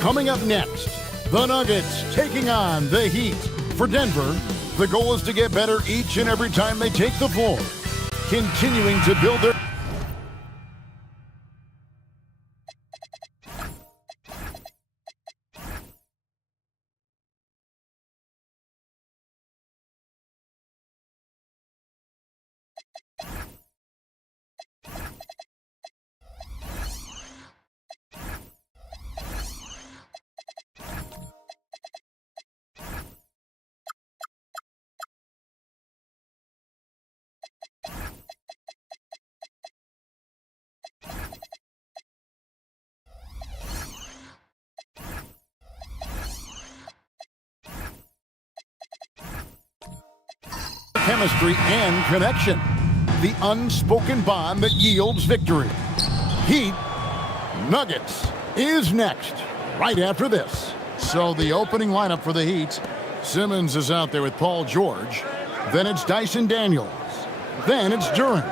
Coming up next, the Nuggets taking on the Heat. For Denver, the goal is to get better each and every time they take the floor, continuing to build their... chemistry and connection. The unspoken bond that yields victory. Heat Nuggets is next, right after this. So the opening lineup for the Heat. Simmons is out there with Paul George. Then it's Dyson Daniels. Then it's Duren.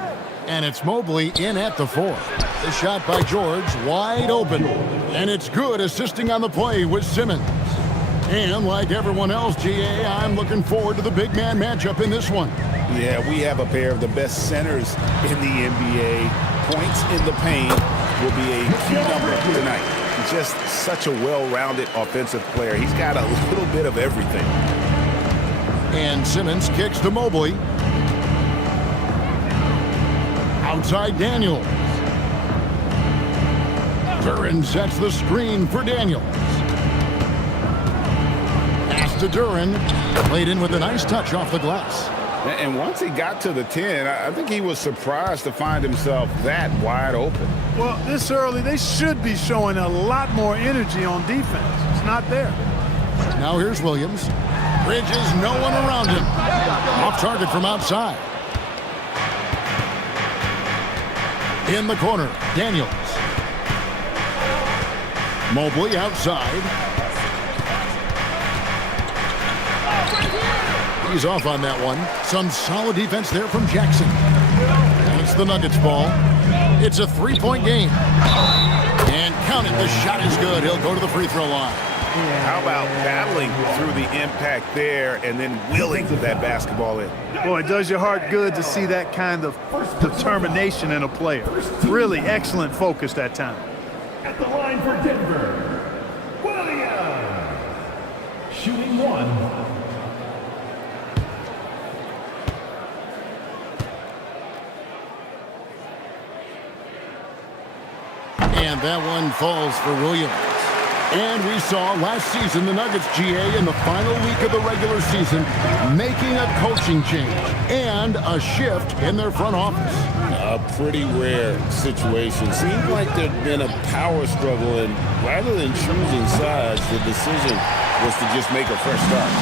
And it's Mobley in at the 4. The shot by George, wide open. And it's good, assisting on the play with Simmons. And like everyone else, GA, I'm looking forward to the big man matchup in this one. Yeah, we have a pair of the best centers in the NBA. Points in the paint will be a key number tonight. He's just such a well-rounded offensive player. He's got a little bit of everything. And Simmons kicks to Mobley. Outside Daniels. Duren sets the screen for Daniels. Pass to Duren. Played in with a nice touch off the glass. And once he got to the 10, I think he was surprised to find himself that wide open. Well, this early, they should be showing a lot more energy on defense. It's not there. Now here's Williams. Bridges, no one around him. Off target from outside. In the corner, Daniels. Mobley outside. He's off on that one. Some solid defense there from Jackson. It's the Nuggets ball. It's a three-point game. And count it, the shot is good. He'll go to the free throw line. How about battling through the impact there and then willing that basketball in? Boy, it does your heart good to see that kind of determination in a player. Really excellent focus that time. At the line for Denver, Williams. Shooting one. And that one falls for Williams. And we saw last season the Nuggets GA in the final week of the regular season making a coaching change and a shift in their front office. A pretty rare situation. Seemed like there'd been a power struggle, and rather than choosing sides, the decision was to just make a fresh start.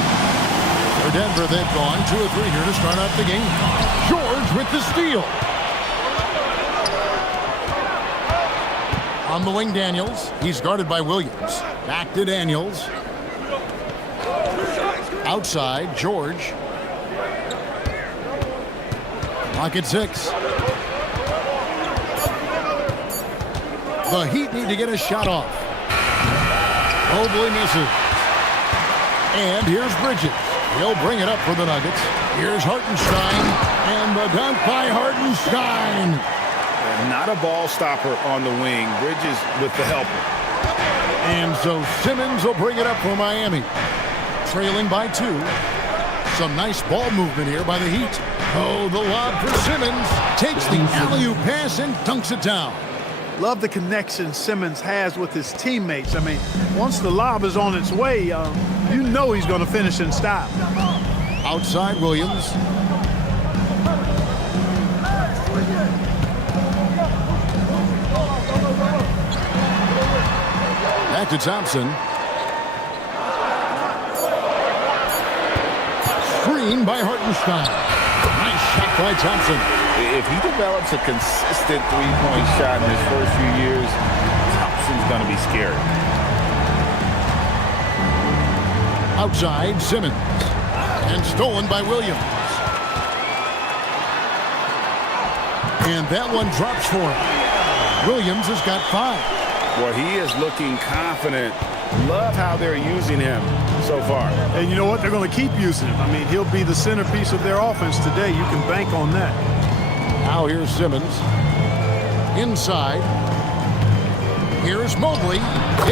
For Denver, they've gone 2 of 3 here to start out the game. George with the steal. On the wing, Daniels. He's guarded by Williams. Back to Daniels. Outside, George. Clock at 6. The Heat need to get a shot off. Mobley misses. And here's Bridges. He'll bring it up for the Nuggets. Here's Hartenstein. And the dunk by Hartenstein. Not a ball stopper on the wing. Bridges with the helper. And so Simmons will bring it up for Miami. Trailing by 2. Some nice ball movement here by the Heat. Oh, the lob for Simmons. Takes the alley-oop pass and dunks it down. Love the connection Simmons has with his teammates. I mean, once the lob is on its way, you know he's going to finish in style. Outside Williams. Back to Thompson. Screen by Hartenstein. Nice shot by Thompson. If he develops a consistent three-point shot in his first few years, Thompson's going to be scary. Outside, Simmons. And stolen by Williams. And that one drops for him. Williams has got 5. Well, he is looking confident. Love how they're using him so far. And you know what? They're going to keep using him. I mean, he'll be the centerpiece of their offense today. You can bank on that. Now here's Simmons. Inside. Here's Mobley.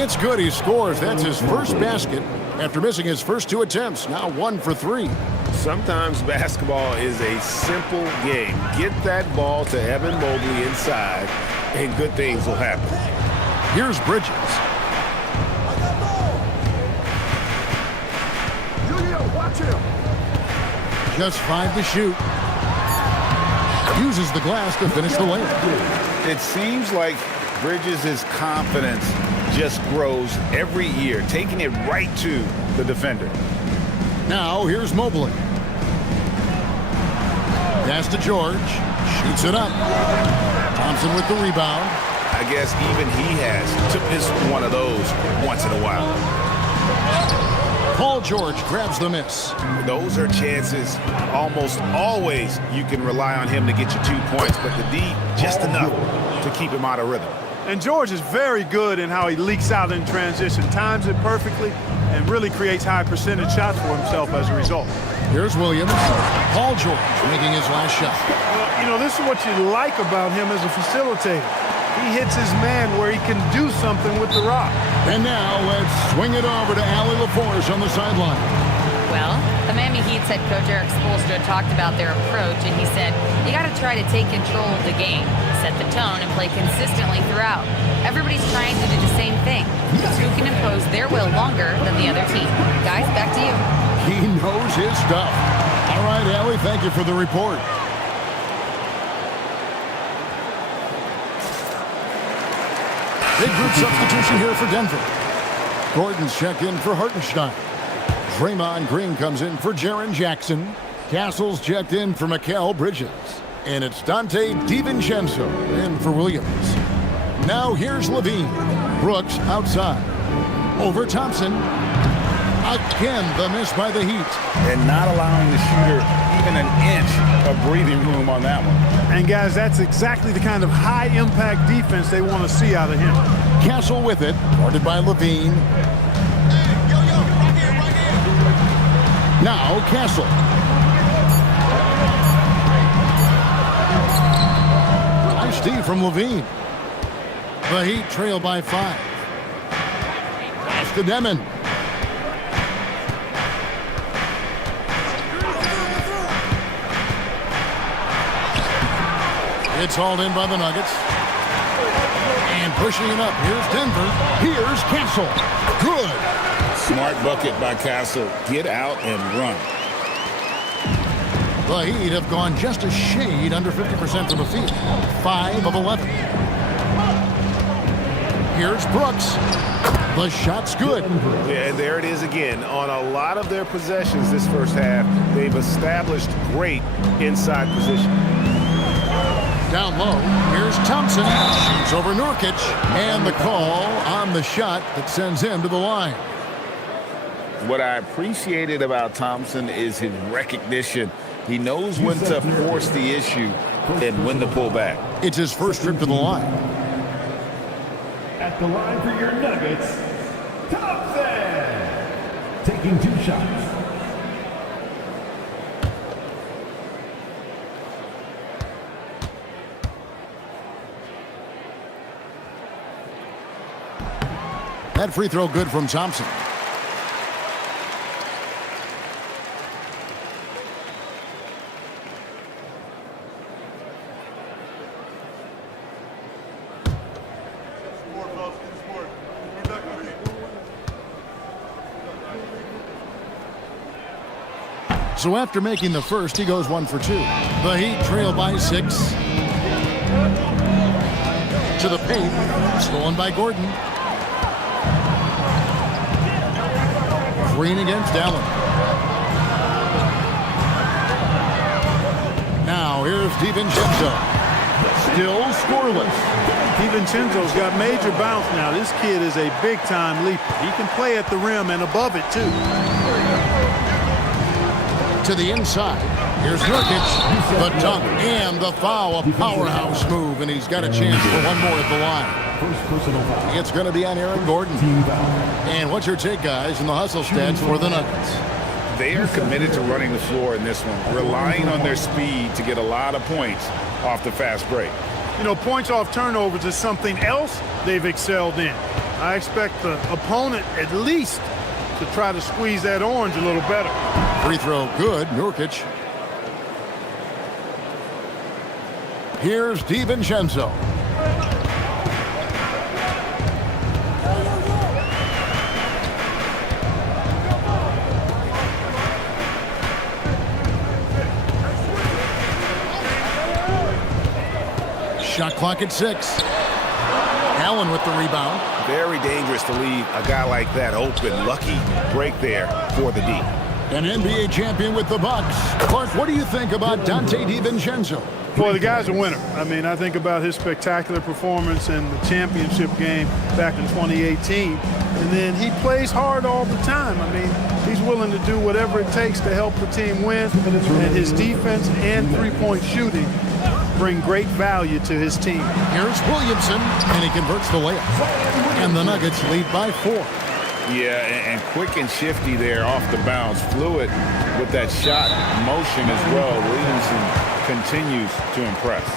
It's good. He scores. That's his first basket after missing his first 2 attempts. Now 1 for 3. Sometimes basketball is a simple game. Get that ball to Evan Mobley inside, and good things will happen. Here's Bridges. Just 5 to shoot. Uses the glass to finish the layup. It seems like Bridges' confidence just grows every year, taking it right to the defender. Now here's Mobley. Pass to George. Shoots it up. Thompson with the rebound. I guess even he has to miss one of those once in a while. Paul George grabs the miss. Those are chances. Almost always you can rely on him to get you 2 points, but the D just enough to keep him out of rhythm. And George is very good in how he leaks out in transition, times it perfectly, and really creates high percentage shots for himself as a result. Here's Williams. Paul George making his last shot. Well, you know, this is what you like about him as a facilitator. He hits his man where he can do something with the rock. And now let's swing it over to Allie LaForge on the sideline. Well, the Miami Heat's head coach Eric Spoelstra talked about their approach, and he said, you got to try to take control of the game, set the tone, and play consistently throughout. Everybody's trying to do the same thing. It's who can impose their will longer than the other team. Guys, back to you. He knows his stuff. All right, Allie, thank you for the report. Big group substitution here for Denver. Gordon's checked in for Hartenstein. Draymond Green comes in for Jaren Jackson. Castle's checked in for Mikal Bridges. And it's Dante DiVincenzo in for Williams. Now here's Levine. Brooks outside. Over Thompson. Again, the miss by the Heat. And not allowing the shooter even an inch of breathing room on that one. And, guys, that's exactly the kind of high-impact defense they want to see out of him. Castle with it. Guarded by Levine. Now Castle. Nice D from Levine. The Heat trail by 5. Pass to Demon. It's hauled in by the Nuggets. And pushing it up. Here's Denver. Here's Castle. Good. Smart bucket by Castle. Get out and run. The Heat have gone just a shade under 50% from the field. 5 of 11. Here's Brooks. The shot's good. Yeah, and there it is again. On a lot of their possessions this first half, they've established great inside position. Down low, here's Thompson. Shoots over Nurkic. And the call on the shot that sends him to the line. What I appreciated about Thompson is his recognition. He knows when to force the issue and when to pull back. It's his first trip to the line. At the line for your Nuggets, Thompson. Taking 2 shots. That free throw good from Thompson. So after making the first, he goes 1 for 2. The Heat trail by 6. To the paint. Stolen by Gordon. Green against Allen. Now here's DiVincenzo. Still scoreless. DiVincenzo's got major bounce now. This kid is a big-time leaper. He can play at the rim and above it, too. To the inside. Here's Nurkic. The dunk and the foul. A powerhouse move, and he's got a chance for one more at the line. It's going to be on Aaron Gordon. And what's your take, guys, in the hustle stats for the Nuggets? They are committed to running the floor in this one, relying on their speed to get a lot of points off the fast break. You know, points off turnovers is something else they've excelled in. I expect the opponent at least to try to squeeze that orange a little better. Free throw good. Nurkic. Here's DiVincenzo. Shot clock at 6. Allen with the rebound. Very dangerous to leave a guy like that open. Lucky break there for the D. An NBA champion with the Bucks. Clark, what do you think about Dante DiVincenzo? Boy, the guy's a winner. I mean, I think about his spectacular performance in the championship game back in 2018. And then he plays hard all the time. I mean, he's willing to do whatever it takes to help the team win. And his defense and three-point shooting bring great value to his team. Here's Williamson, and he converts the layup. And the Nuggets lead by 4. Yeah, and quick and shifty there off the bounce. Fluid with that shot motion as well. Williamson continues to impress.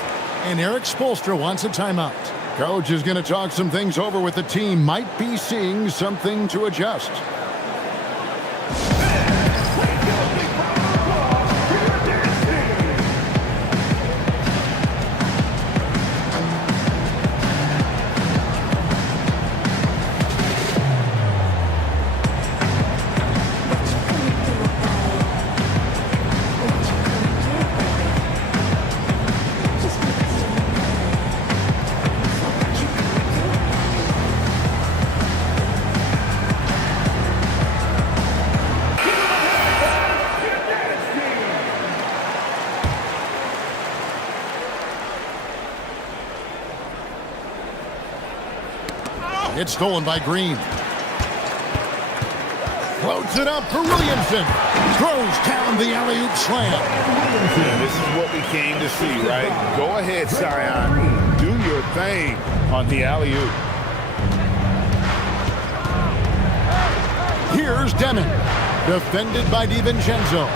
And Eric Spoelstra wants a timeout. Coach is going to talk some things over with the team. Might be seeing something to adjust. It's stolen by Green. Floats it up for Williamson. Throws down the alley-oop slam. Yeah, this is what we came to see, right? Go ahead, Zion. Do your thing on the alley-oop. Here's Demon. Defended by DiVincenzo.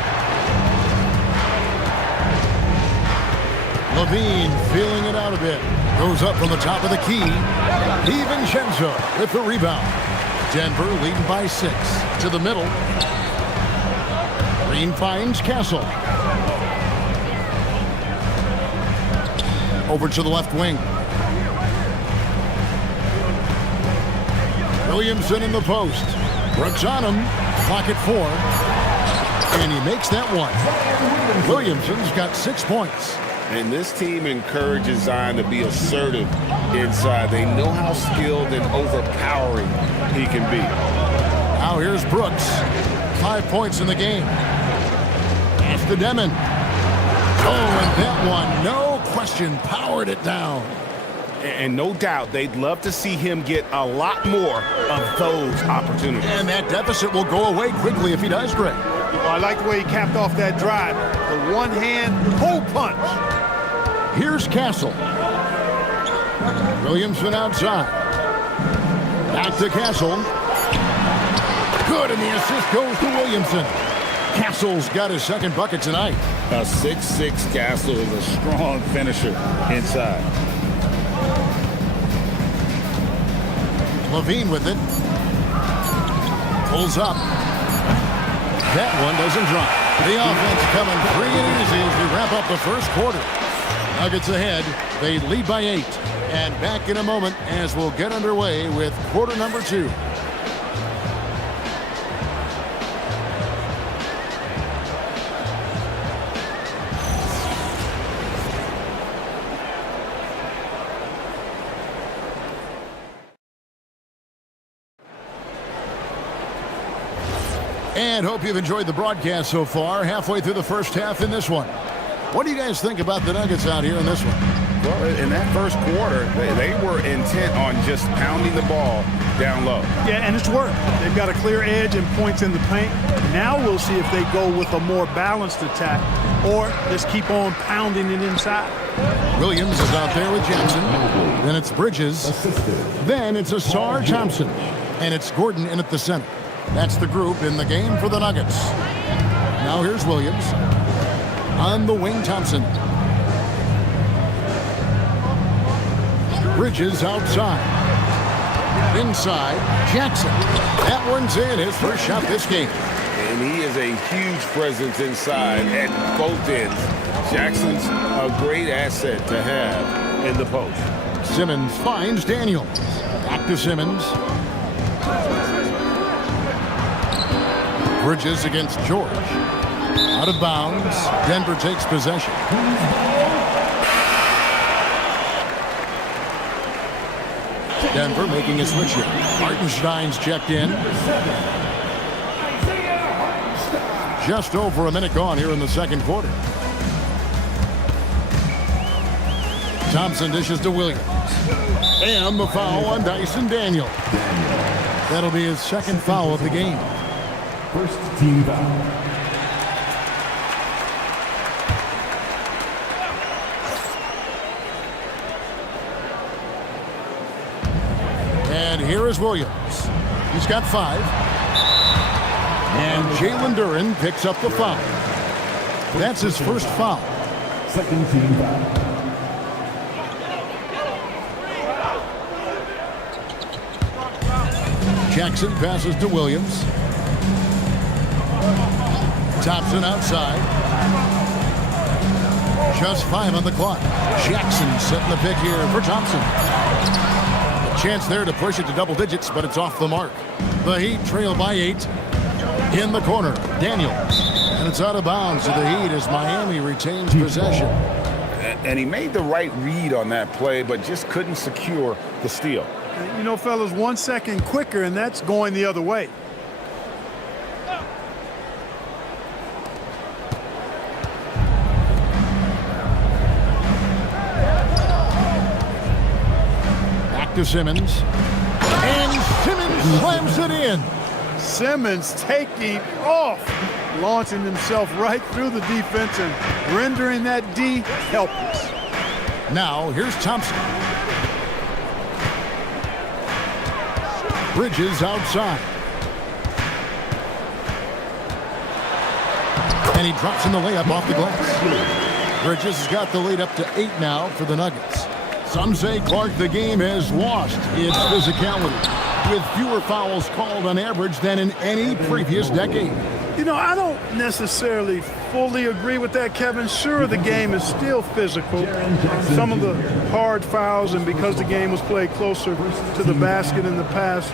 Levine feeling it out a bit. Goes up from the top of the key. DiVincenzo with the rebound. Denver leading by 6. To the middle. Green finds Castle. Over to the left wing. Williamson in the post. Brooks on him. Clock at 4. And he makes that one. Williamson's got 6 points. And this team encourages Zion to be assertive inside. They know how skilled and overpowering he can be. Now here's Brooks. 5 points in the game. Pass to Demon. Oh, and that one, no question, powered it down. And no doubt they'd love to see him get a lot more of those opportunities. And that deficit will go away quickly if he does, Greg. Well, I like the way he capped off that drive. The one-hand pull punch. Here's Castle. Williamson outside. Back to Castle. Good, and the assist goes to Williamson. Castle's got his second bucket tonight. A 6'6" Castle is a strong finisher inside. Levine with it. Pulls up. That one doesn't drop. The offense coming free and easy as we wrap up the first quarter. Nuggets ahead. They lead by 8. And back in a moment as we'll get underway with quarter number 2. And hope you've enjoyed the broadcast so far. Halfway through the first half in this one. What do you guys think about the Nuggets out here in this one? Well, in that first quarter, they were intent on just pounding the ball down low. Yeah, and it's worked. They've got a clear edge and points in the paint. Now we'll see if they go with a more balanced attack or just keep on pounding it inside. Williams is out there with Jackson. Then it's Bridges. Then it's Asar Thompson. And it's Gordon in at the center. That's the group in the game for the Nuggets. Now here's Williams. On the wing, Thompson. Bridges outside. Inside, Jackson. That one's in, his first shot this game. And he is a huge presence inside at both ends. Jackson's a great asset to have in the post. Simmons finds Daniel. Back to Simmons. Bridges against George. Out of bounds. Denver takes possession. Denver making a switch here. Hartenstein's checked in. Just over a minute gone here in the second quarter. Thompson dishes to Williams. And the foul on Dyson Daniel. That'll be his second foul of the game. First team foul. And here is Williams. He's got 5. And Jalen Duren picks up the foul. That's his first foul. Second team foul. Jackson passes to Williams. Thompson outside. Just 5 on the clock. Jackson setting the pick here for Thompson. A chance there to push it to double digits, but it's off the mark. The Heat trail by 8. In the corner, Daniels. And it's out of bounds to the Heat as Miami retains possession. And he made the right read on that play, but just couldn't secure the steal. You know, fellas, 1 second quicker, and that's going the other way. Back to Simmons. Simmons slams it in. Simmons taking off, launching himself right through the defense and rendering that D helpless. Now, here's Thompson. Bridges outside. And he drops in the layup off the glass. Bridges has got the lead up to 8 now for the Nuggets. Some say, Clark, the game has lost its physicality, with fewer fouls called on average than in any previous decade. You know, I don't necessarily fully agree with that, Kevin. Sure, the game is still physical. Some of the hard fouls, and because the game was played closer to the basket in the past,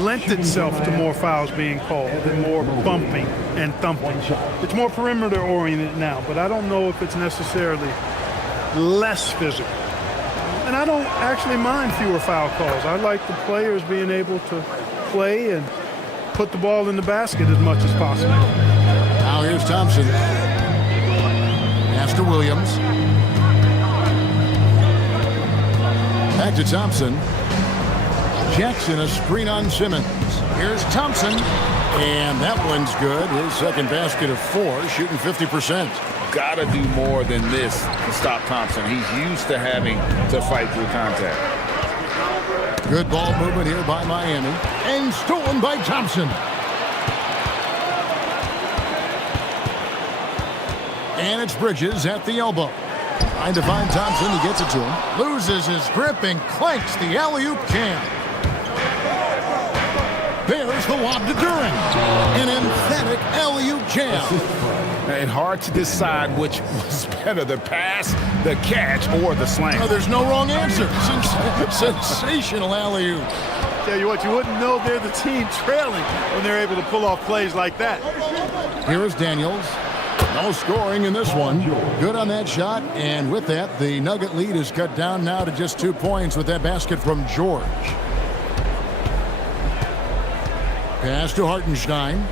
lent itself to more fouls being called and more bumping and thumping. It's more perimeter oriented now, but I don't know if it's necessarily less physical. And I don't actually mind fewer foul calls. I like the players being able to play and put the ball in the basket as much as possible. Now here's Thompson. Pass to Williams. Back to Thompson. Jackson, a screen on Simmons. Here's Thompson. And that one's good. His second basket of 4, shooting 50%. Got to do more than this to stop Thompson. He's used to having to fight through contact. Good ball movement here by Miami. And stolen by Thompson. And it's Bridges at the elbow. Trying to find Thompson. He gets it to him. Loses his grip and clanks the alley-oop jam. There's the lob to Duren. An emphatic alley-oop jam. And hard to decide which was better, the pass, the catch, or the slam. Oh, there's no wrong answer. Sensational alley-oop. Tell you what, you wouldn't know they're the team trailing when they're able to pull off plays like that. Here is Daniels. No scoring in this one. Good on that shot, and with that, the Nugget lead is cut down now to just 2 points with that basket from George. Pass to Hartenstein.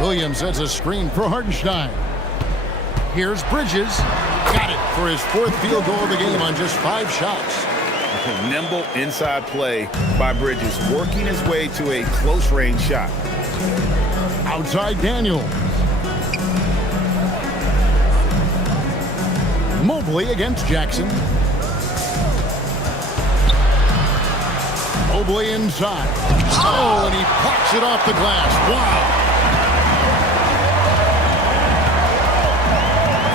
Williams sets a screen for Hartenstein. Here's Bridges. Got it for his 4th field goal of the game on just 5 shots. Nimble inside play by Bridges, working his way to a close-range shot. Outside Daniel. Mobley against Jackson. Mobley inside. Oh, and he pops it off the glass. Wow.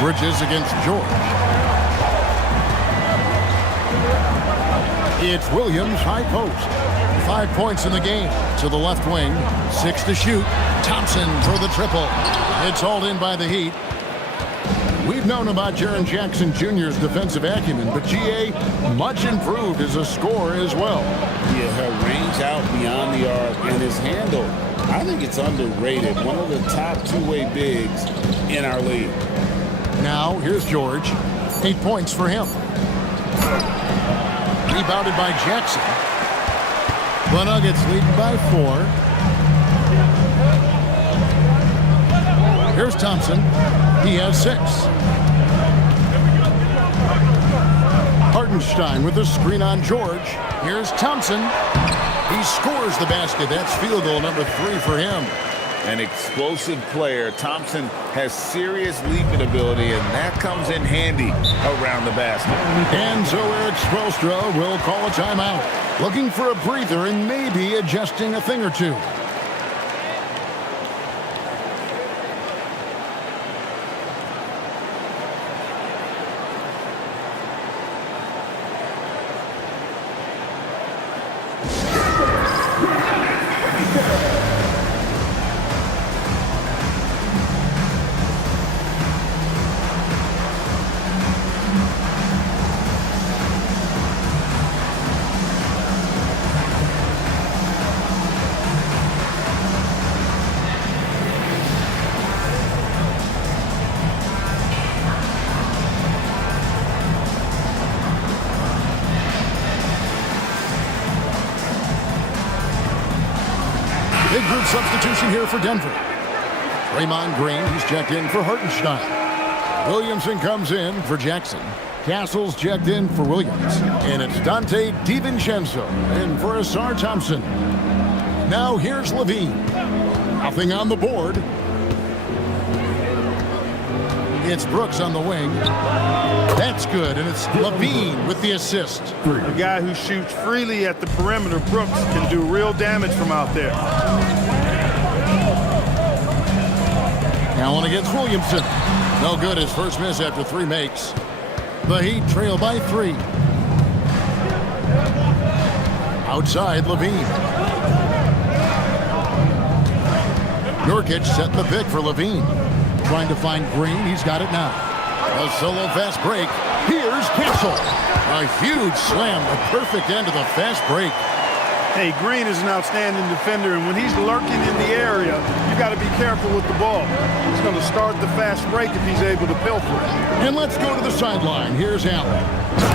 Bridges against George. It's Williams, high post. 5 points in the game to the left wing. 6 to shoot. Thompson for the triple. It's hauled in by the Heat. We've known about Jaren Jackson Jr.'s defensive acumen, but G.A. much improved as a scorer as well. Yeah, her range out beyond the arc and his handle, I think it's underrated. One of the top two-way bigs in our league. Now, here's George. 8 points for him. Rebounded by Jackson. The Nuggets leading by 4. Here's Thompson. He has 6. Hartenstein with a screen on George. Here's Thompson. He scores the basket. That's field goal number 3 for him. An explosive player. Thompson has serious leaping ability, and that comes in handy around the basket. And so Eric Spoelstra will call a timeout. Looking for a breather and maybe adjusting a thing or two. Big group substitution here for Denver. Draymond Green, he's checked in for Hartenstein. Williamson comes in for Jackson. Castle's checked in for Williams. And it's Dante DiVincenzo in for Asar Thompson. Now here's Levine. Nothing on the board. It's Brooks on the wing. That's good, and it's Levine with the assist. A guy who shoots freely at the perimeter, Brooks, can do real damage from out there. Allen against Williamson. No good, his first miss after 3 makes. The Heat trail by 3. Outside, Levine. Nurkic setting the pick for Levine. Trying to find Green. He's got it now. A solo fast break. Here's Castle. A huge slam. A perfect end to the fast break. Hey, Green is an outstanding defender, and when he's lurking in the area, you got to be careful with the ball. He's going to start the fast break if he's able to pilfer it. And let's go to the sideline. Here's Allen.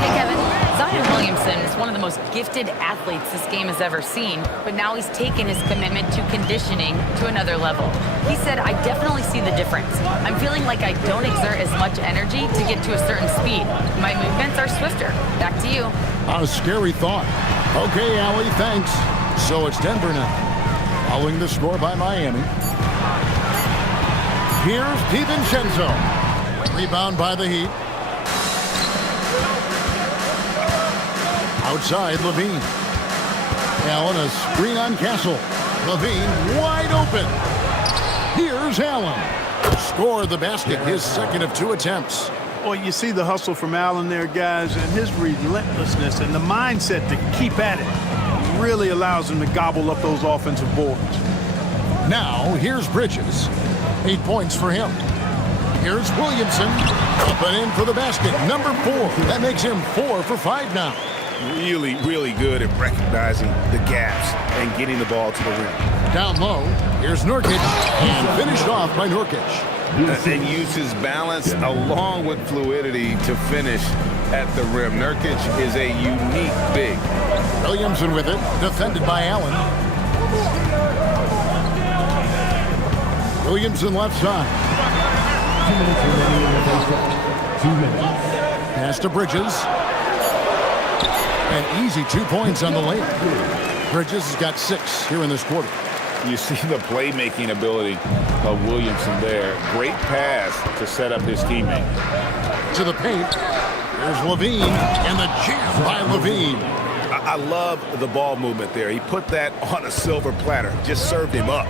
Hey, Kevin. Zion Williamson is one of the most gifted athletes this game has ever seen, but now he's taken his commitment to conditioning to another level. He said, I definitely see the difference. I'm feeling like I don't exert as much energy to get to a certain speed. My movements are swifter. Back to you. A scary thought. Okay, Allie, thanks. So it's Denver now, following the score by Miami. Here's DiVincenzo. Rebound by the Heat. Outside, Levine. Allen, a screen on Castle. Levine wide open. Here's Allen. Scored the basket, his second of 2 attempts. Well, you see the hustle from Allen there, guys, and his relentlessness and the mindset to keep at it really allows him to gobble up those offensive boards. Now, here's Bridges. 8 points for him. Here's Williamson. Up and in for the basket. Number 4. That makes him 4 for 5 now. Really, really good at recognizing the gaps and getting the ball to the rim. Down low, here's Nurkic, and finished off by Nurkic. And uses balance along with fluidity to finish at the rim. Nurkic is a unique big. Williamson with it, defended by Allen. Williamson left side. 2 minutes remaining in the first half. 2 minutes. Pass to Bridges. An easy 2 points on the layup. Bridges has got 6 here in this quarter. You see the playmaking ability of Williamson there. Great pass to set up his teammate. To the paint. Here's Levine, and the jam by Levine. I love the ball movement there. He put that on a silver platter. Just served him up.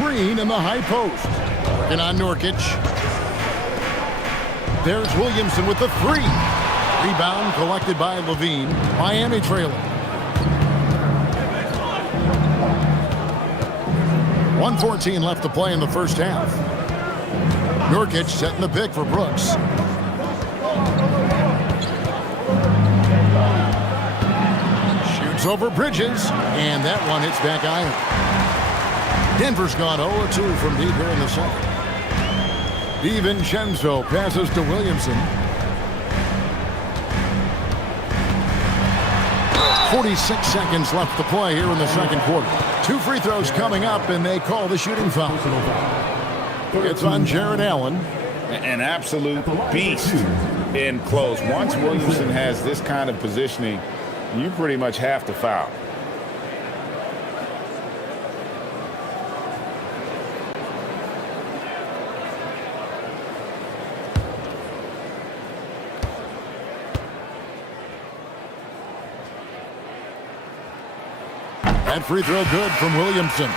Green in the high post. Working on Nurkic. There's Williamson with the 3. Rebound collected by Levine. Miami trailing. 1:14 left to play in the first half. Nurkic setting the pick for Brooks. Shoots over Bridges, and that one hits back iron. Denver's gone 0-2 from deep here in the second. DiVincenzo passes to Williamson. 46 seconds left to play here in the second quarter. 2 free throws coming up, and they call the shooting foul. It's on Jared Allen. An absolute beast in close. Once Williamson has this kind of positioning, you pretty much have to foul. That free throw good from Williamson.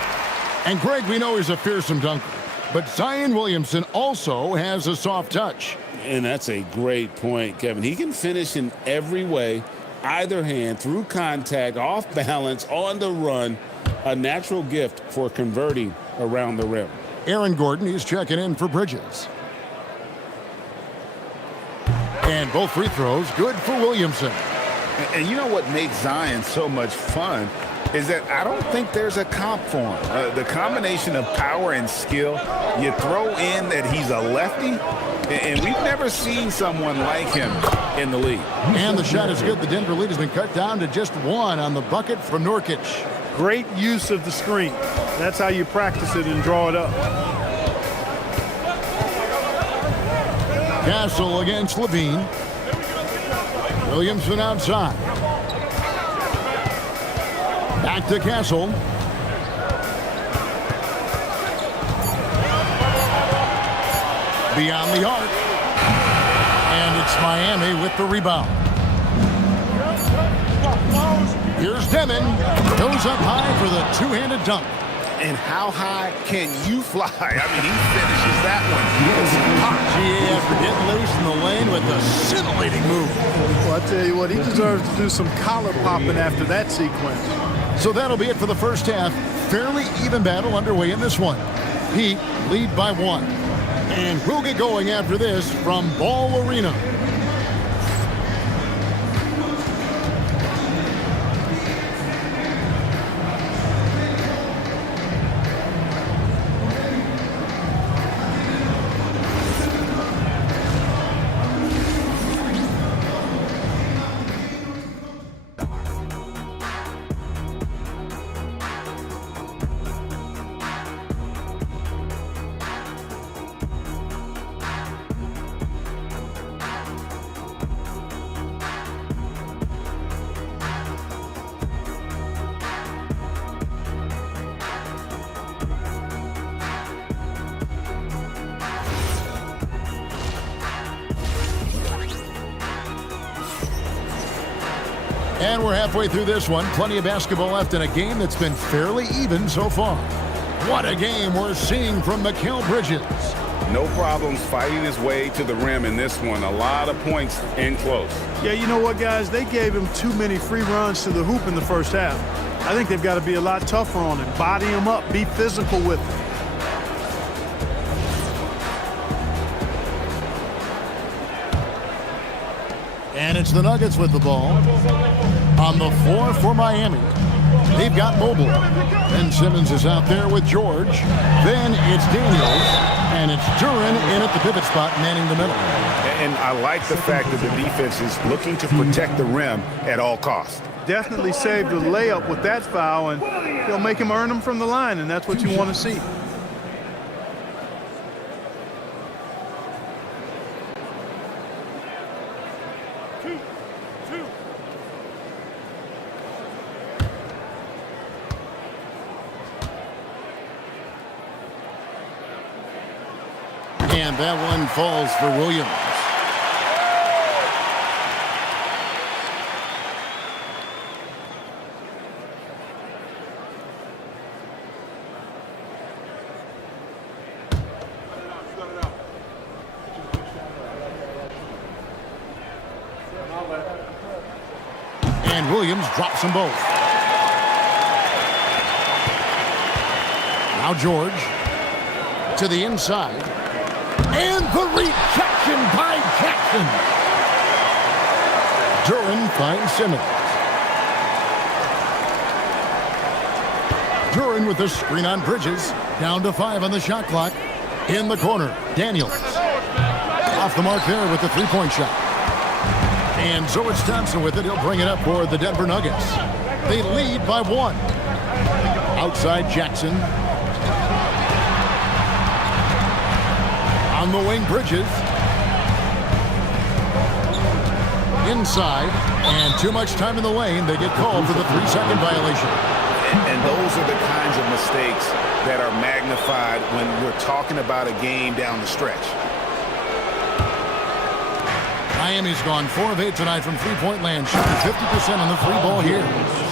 And Greg, we know he's a fearsome dunker, but Zion Williamson also has a soft touch. And that's a great point, Kevin. He can finish in every way, either hand, through contact, off balance, on the run. A natural gift for converting around the rim. Aaron Gordon, he's checking in for Bridges. And both free throws good for Williamson. And you know what makes Zion so much fun is that I don't think there's a comp for him. The combination of power and skill, you throw in that he's a lefty, and we've never seen someone like him in the league. And the shot is good. The Denver lead has been cut down to just 1 on the bucket from Nurkic. Great use of the screen. That's how you practice it and draw it up. Castle against Levine. Williamson outside. Back to Castle. Beyond the arc. And it's Miami with the rebound. Here's Demon. Goes up high for the two-handed dunk. And how high can you fly? I mean, he finishes that one. GA after getting loose in the lane with a scintillating move. Well, I tell you what, he deserves to do some collar popping after that sequence. So that'll be it for the first half. Fairly even battle underway in this one. Heat lead by 1. And we'll get going after this from Ball Arena. And we're halfway through this one. Plenty of basketball left in a game that's been fairly even so far. What a game we're seeing from Mikal Bridges. No problems fighting his way to the rim in this one. A lot of points in close. Yeah, you know what, guys? They gave him too many free runs to the hoop in the first half. I think they've got to be a lot tougher on him. Body him up. Be physical with him. And it's the Nuggets with the ball. On the floor for Miami. They've got Mobley. Ben Simmons is out there with George. Then it's Daniels. And it's Duren in at the pivot spot, manning the middle. And I like the fact that the defense is looking to protect the rim at all costs. Definitely saved a layup with that foul, and they'll make him earn them from the line, and that's what you want to see. And that one falls for Williams. And Williams drops them both. Now George to the inside. And the rejection by Jackson. Duren finds Simmons. Duren with the screen on Bridges. Down to 5 on the shot clock. In the corner, Daniels. Off the mark there with the three-point shot. And Zoe Thompson with it. He'll bring it up for the Denver Nuggets. They lead by 1. Outside Jackson. On the wing, Bridges. Inside, and too much time in the lane. They get called for the 3-second violation. And those are the kinds of mistakes that are magnified when we're talking about a game down the stretch. Miami's gone 4 of 8 tonight from three-point land, shooting 50% on the free ball here.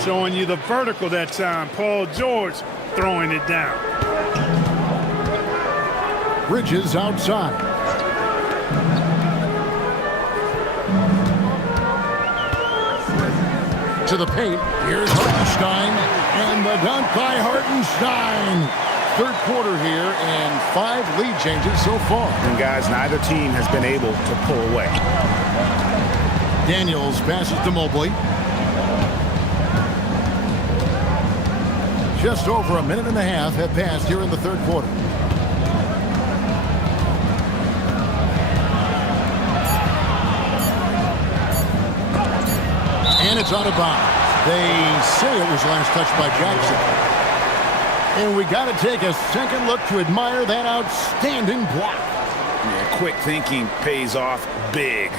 Showing you the vertical that time. Paul George throwing it down. Bridges outside. To the paint. Here's Hartenstein. And the dunk by Hartenstein. Third quarter here and 5 lead changes so far. And guys, neither team has been able to pull away. Daniels passes to Mobley. Just over a minute and a half have passed here in the third quarter. And it's out of bounds. They say it was last touched by Jackson. And we got to take a second look to admire that outstanding block. Yeah, quick thinking pays off big.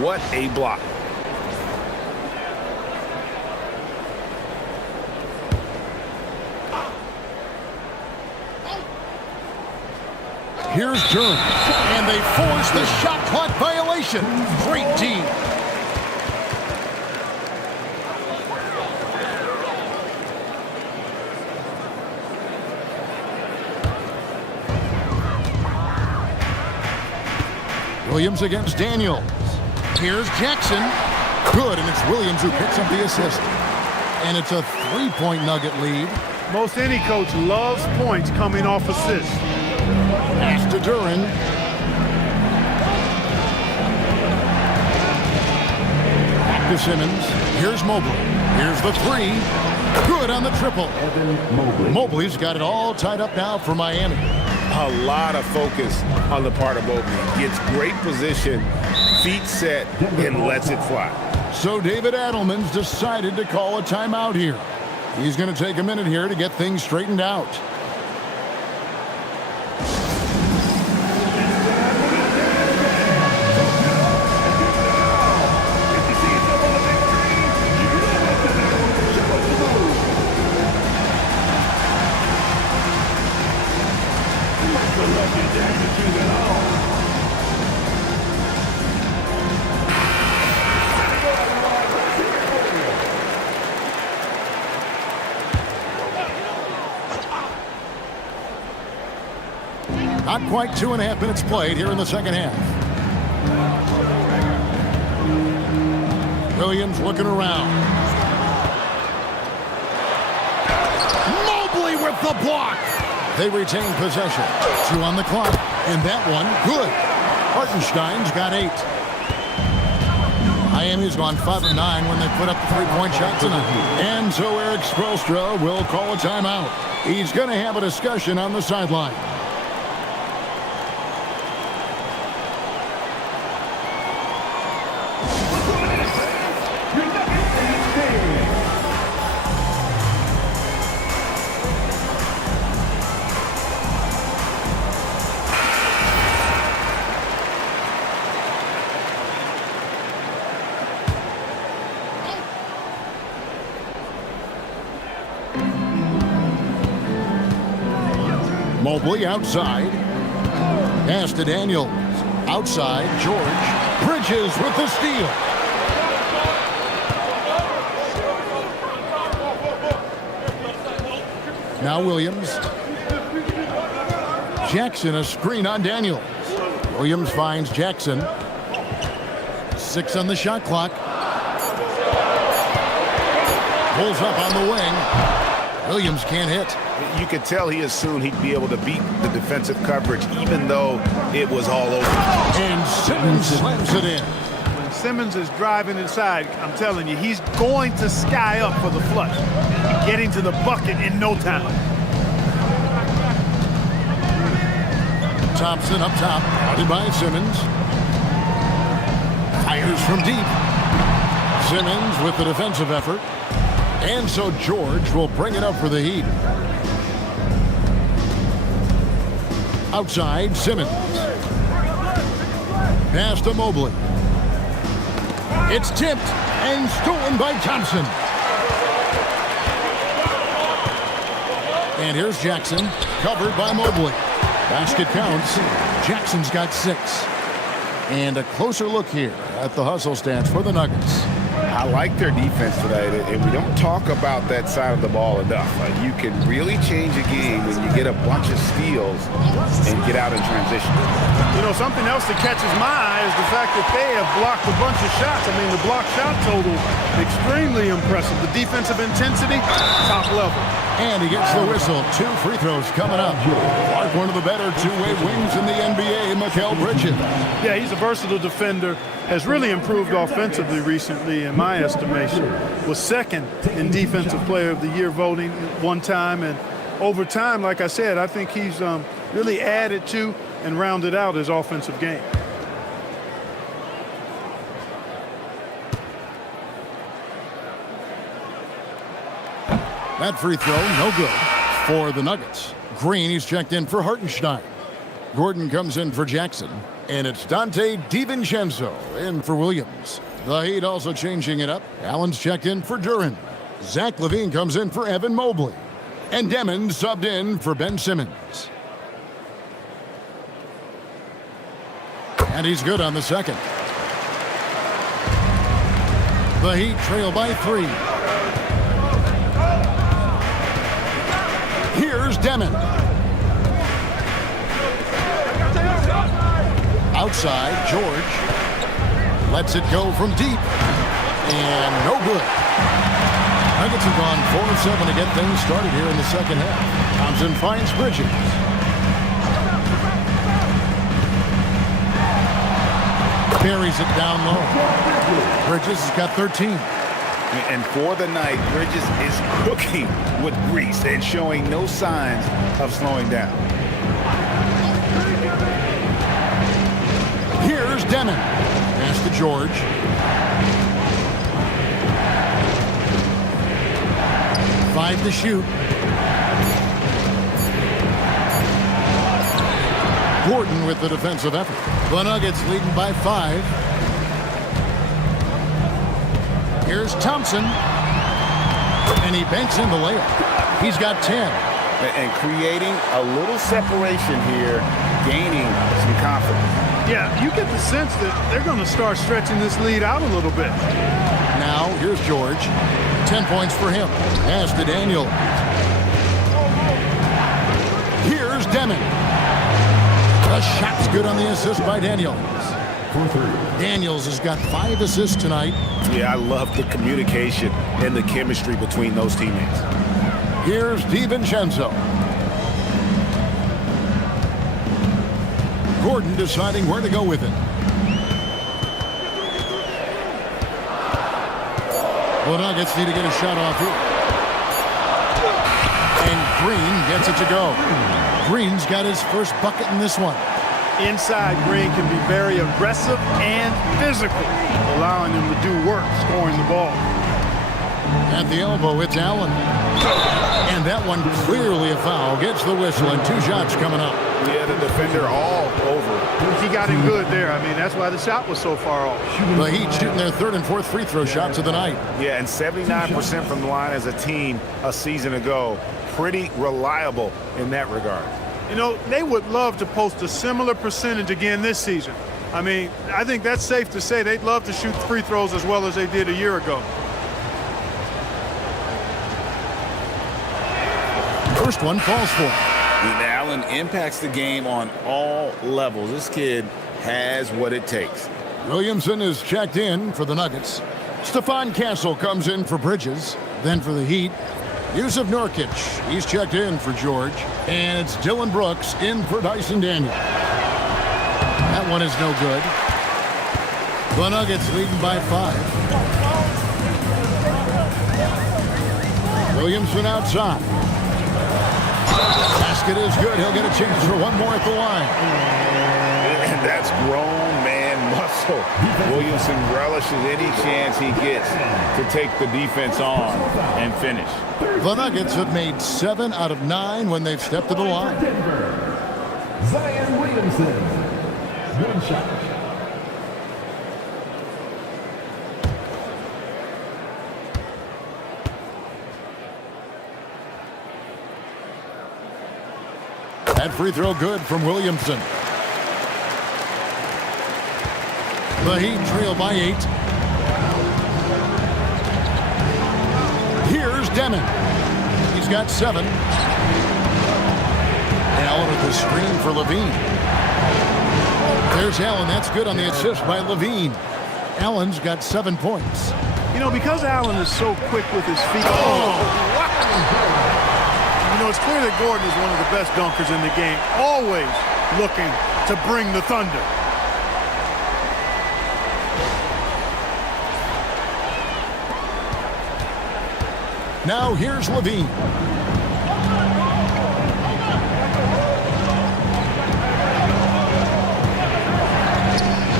What a block. Here's Duren, and they force the shot clock violation. Great team. Williams against Daniels. Here's Jackson. Good, and it's Williams who picks up the assist. And it's a three-point Nugget lead. Most any coach loves points coming off assists. Pass to Duren. Back to Simmons. Here's Mobley. Here's the three. Good on the triple. Evan Mobley. Mobley's got it all tied up now for Miami. A lot of focus on the part of Mobley. Gets great position, feet set, and lets it fly. So David Adelman's decided to call a timeout here. He's going to take a minute here to get things straightened out. Not quite 2.5 minutes played here in the second half. Williams looking around. Mobley with the block. They retain possession. 2 on the clock. And that one, good. Hartenstein's got 8. Miami's gone 5 of 9 when they put up the three-point shot tonight. And so Erik Spoelstra will call a timeout. He's going to have a discussion on the sideline. Mobley outside. Pass to Daniels. Outside, George. Bridges with the steal. Now Williams. Jackson, a screen on Daniels. Williams finds Jackson. 6 on the shot clock. Pulls up on the wing. Williams can't hit. You could tell he assumed he'd be able to beat the defensive coverage, even though it was all over. And Simmons slams it in. When Simmons is driving inside, I'm telling you, he's going to sky up for the flush. Getting to the bucket in no time. Thompson up top, guarded by Simmons. Fires from deep. Simmons with the defensive effort. And so George will bring it up for the Heat. Outside, Simmons. Pass to Mobley. It's tipped and stolen by Thompson. And here's Jackson, covered by Mobley. Basket counts. Jackson's got 6. And a closer look here at the hustle stats for the Nuggets. I like their defense tonight, and we don't talk about that side of the ball enough. You can really change a game when you get a bunch of steals and get out in transition. You know, something else that catches my eye is the fact that they have blocked a bunch of shots. I mean, the block shot total, extremely impressive. The defensive intensity, top level. And he gets the whistle. 2 free throws coming up. Clark, one of the better two-way wings in the NBA, Mikal Bridges. Yeah, he's a versatile defender. Has really improved offensively recently, in my estimation. Was second in Defensive Player of the Year voting one time. And over time, like I said, I think he's really added to and rounded out his offensive game. That free throw, no good for the Nuggets. Green, he's checked in for Hartenstein. Gordon comes in for Jackson. And it's Dante DiVincenzo in for Williams. The Heat also changing it up. Allen's checked in for Duren. Zach LaVine comes in for Evan Mobley. And Demon subbed in for Ben Simmons. And he's good on the second. The Heat trail by 3. Here's Demon. Outside, George lets it go from deep. And no good. Nuggets have gone 4 of 7 to get things started here in the second half. Thompson finds Bridges. Buries it down low. Bridges has got 13. And for the night, Bridges is cooking with grease and showing no signs of slowing down. Here's Demon. Pass to George. Five to shoot. Gordon with the defensive effort. The Nuggets leading by 5. Here's Thompson. And he banks in the layup. He's got 10. And creating a little separation here, gaining some confidence. Yeah, you get the sense that they're going to start stretching this lead out a little bit. Now, here's George. 10 points for him. Pass to Daniel. Here's Demon. The shot's good on the assist by Daniels. Daniels has got 5 assists tonight. Yeah, I love the communication and the chemistry between those teammates. Here's DiVincenzo. Gordon deciding where to go with it. The Nuggets need to get a shot off here. And Green gets it to go. Green's got his first bucket in this one. Inside, Green can be very aggressive and physical, allowing him to do work scoring the ball. At the elbow, it's Allen. And that one clearly a foul. Gets the whistle and 2 shots coming up. Yeah, the defender all over. He got him good there. I mean, that's why the shot was so far off. The Heat shooting their 3rd and 4th free throw shots of the night. Yeah, and 79% from the line as a team a season ago. Pretty reliable in that regard. You know, they would love to post a similar percentage again this season. I mean, I think that's safe to say they'd love to shoot free throws as well as they did a year ago. First one falls for. Allen impacts the game on all levels. This kid has what it takes. Williamson is checked in for the Nuggets. Stephon Castle comes in for Bridges. Then for the Heat, Yusuf Nurkic. He's checked in for George. And it's Dylan Brooks in for Dyson Daniel. That one is no good. The Nuggets leading by 5. Williamson outside. Basket is good. He'll get a chance for one more at the line. And that's grown man muscle. Williamson relishes any chance he gets to take the defense on and finish. The Nuggets have made 7 out of 9 when they've stepped to the line. Zion Williamson. 1 shot. That free throw good from Williamson. The Heat trail by 8. Here's Demon. He's got 7. Allen with the screen for LaVine. There's Allen. That's good on the assist by LaVine. Allen's got 7 points. You know, because Allen is so quick with his feet. You know, it's clear that Gordon is one of the best dunkers in the game, always looking to bring the thunder. Now here's LaVine.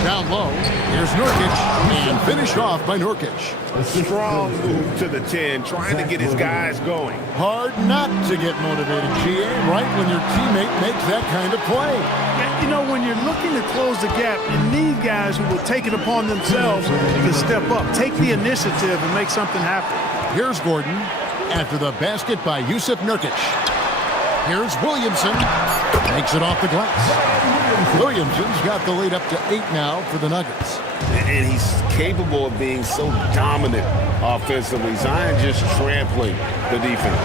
Down low, here's Nurkic, and finished off by Nurkic. Strong move to the 10, trying to get his guys going. Hard not to get motivated, GA, right when your teammate makes that kind of play. You know, when you're looking to close the gap, you need guys who will take it upon themselves to step up, take the initiative, and make something happen. Here's Gordon after the basket by Yusuf Nurkic. Here's Williamson. Makes it off the glass. Williamson's got the lead up to 8 now for the Nuggets. And he's capable of being so dominant offensively. Zion just trampling the defense.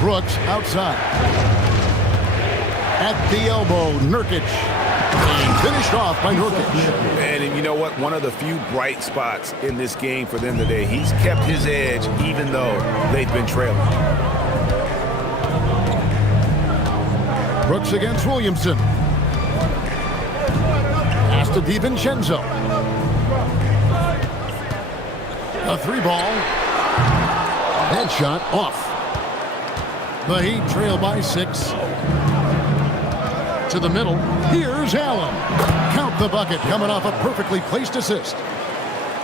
Brooks outside. At the elbow, Nurkic. And finished off by Nurkic. And you know what? One of the few bright spots in this game for them today. He's kept his edge even though they've been trailing. Brooks against Williamson. Pass to DiVincenzo. A 3-ball. Headshot off. The Heat trail by 6. To the middle. Here's Allen. Count the bucket coming off a perfectly placed assist.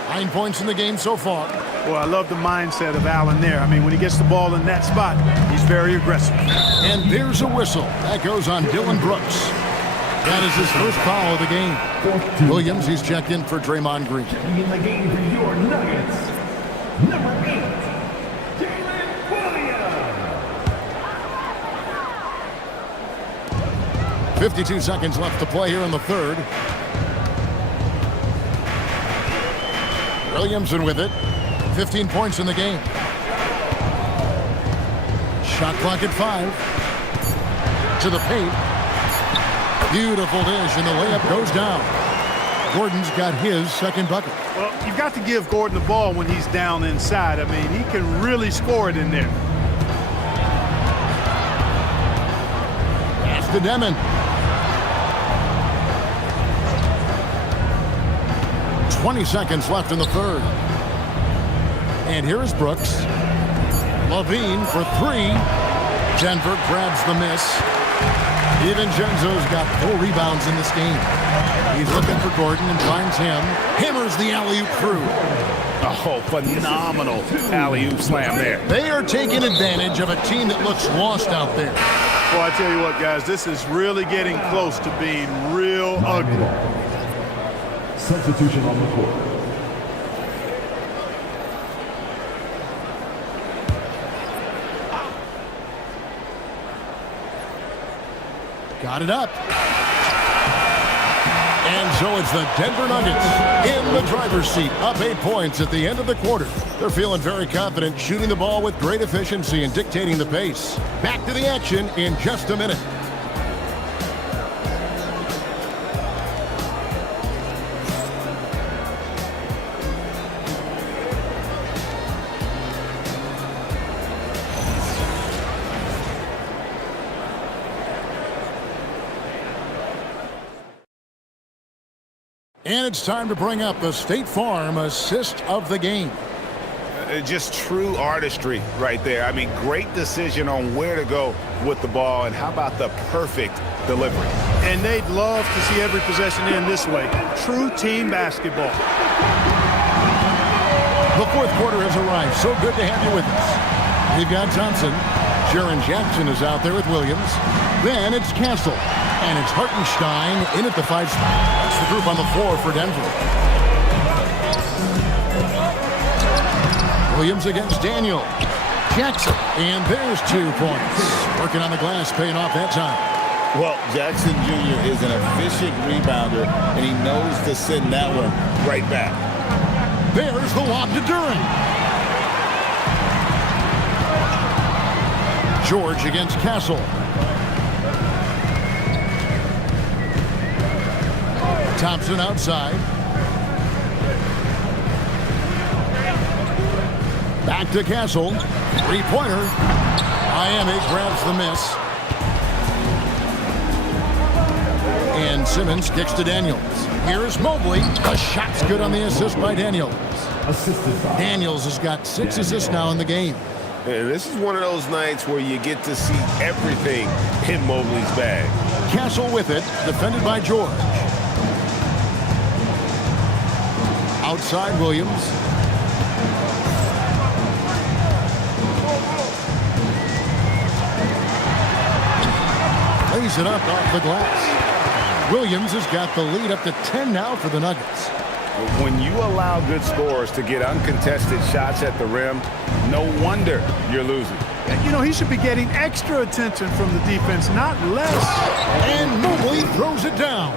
9 points in the game so far. Well, I love the mindset of Allen there. I mean, when he gets the ball in that spot, he's very aggressive. And there's a whistle. That goes on Dylan Brooks. That is his first foul of the game. Williams, he's checked in for Draymond Green. Checking in the game for your Nuggets, number 8, Jalen Williams. 52 seconds left to play here in the third. Williamson with it. 15 points in the game. Shot clock at 5. To the paint. Beautiful dish, and the layup goes down. Gordon's got his second bucket. Well, you've got to give Gordon the ball when he's down inside. I mean, he can really score it in there. Pass to Demon. 20 seconds left in the third. And here's Brooks. Levine for 3. Denver grabs the miss. DiVincenzo's got 4 rebounds in this game. He's looking for Gordon and finds him. Hammers the alley-oop through. Oh, phenomenal alley-oop slam there. They are taking advantage of a team that looks lost out there. Well, I tell you what, guys, this is really getting close to being real ugly. Substitution on the court. Got it up. And so it's the Denver Nuggets in the driver's seat, up 8 points at the end of the quarter. They're feeling very confident, shooting the ball with great efficiency and dictating the pace. Back to the action in just a minute. And it's time to bring up the State Farm assist of the game. Just true artistry right there. I mean, great decision on where to go with the ball, and how about the perfect delivery? And they'd love to see every possession end this way. True team basketball. The fourth quarter has arrived. So good to have you with us. We've got Thompson. Jaren Jackson is out there with Williams. Then it's Castle. And it's Hartenstein in at the 5 spot. That's the group on the floor for Denver. Williams against Daniel. Jackson. And there's 2 points. Working on the glass, paying off that time. Well, Jackson Jr. is an efficient rebounder, and he knows to send that one right back. There's the lob to Duren. George against Castle. Thompson outside. Back to Castle. 3-pointer. Miami grabs the miss. And Simmons kicks to Daniels. Here's Mobley. The shot's good on the assist by Daniels. Daniels has got 6 assists now in the game. And this is one of those nights where you get to see everything in Mobley's bag. Castle with it, defended by George. Outside Williams. Lays it up off the glass. Williams has got the lead up to 10 now for the Nuggets. When you allow good scorers to get uncontested shots at the rim, no wonder you're losing. You know, he should be getting extra attention from the defense, not less. And Mobley throws it down.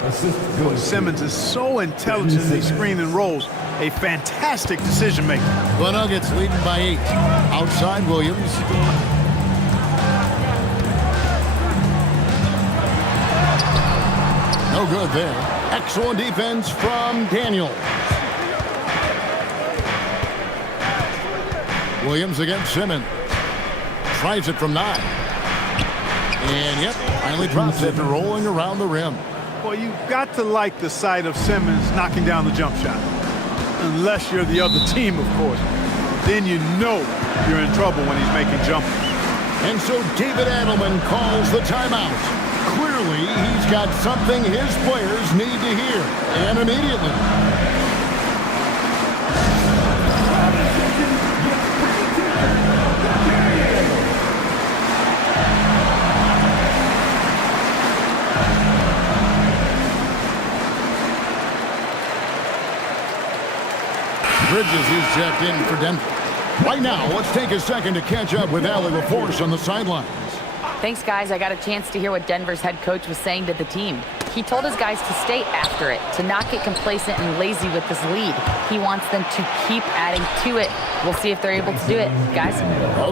Simmons is so intelligent in these screen and rolls. A fantastic decision maker. The Nuggets leading by 8. Outside Williams. No good there. Excellent defense from Daniels. Williams against Simmons. Tries it from 9. And yep, finally drops it, rolling around the rim. Well, you've got to like the sight of Simmons knocking down the jump shot. Unless you're the other team, of course. Then you know you're in trouble when he's making jumpers. And so David Adelman calls the timeout. Clearly, he's got something his players need to hear, and immediately. Bridges is checked in for Denver. Right now, let's take a second to catch up with Allie LaForce on the sidelines. Thanks, guys. I got a chance to hear what Denver's head coach was saying to the team. He told his guys to stay after it, to not get complacent and lazy with this lead. He wants them to keep adding to it. We'll see if they're able to do it. Guys?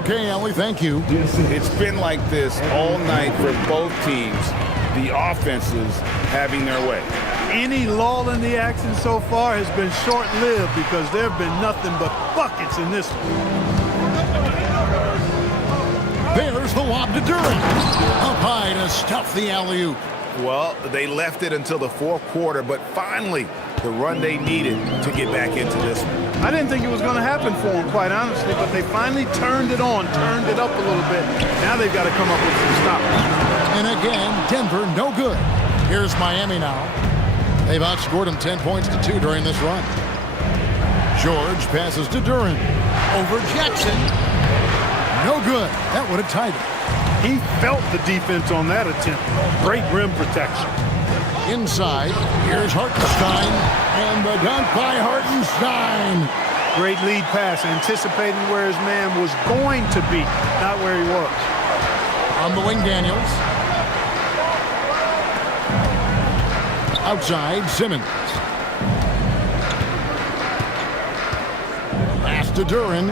Okay, Allie, thank you. It's been like this all night for both teams. The offenses having their way. Any lull in the action so far has been short-lived because there have been nothing but buckets in this one. There's the lob to Duren. Up high to stuff the alley-oop. Well, they left it until the fourth quarter, but finally the run they needed to get back into this one. I didn't think it was going to happen for them, quite honestly, but they finally turned it on, turned it up a little bit. Now they've got to come up with some stops. And again, Denver no good. Here's Miami now. They've outscored them 10 points to 2 during this run. George passes to Duren. Over Jackson. No good. That would have tied it. He felt the defense on that attempt. Great rim protection. Inside, here's Hartenstein. And the dunk by Hartenstein. Great lead pass, anticipating where his man was going to be, not where he was. On the wing, Daniels. Outside, Simmons. Pass to Duren.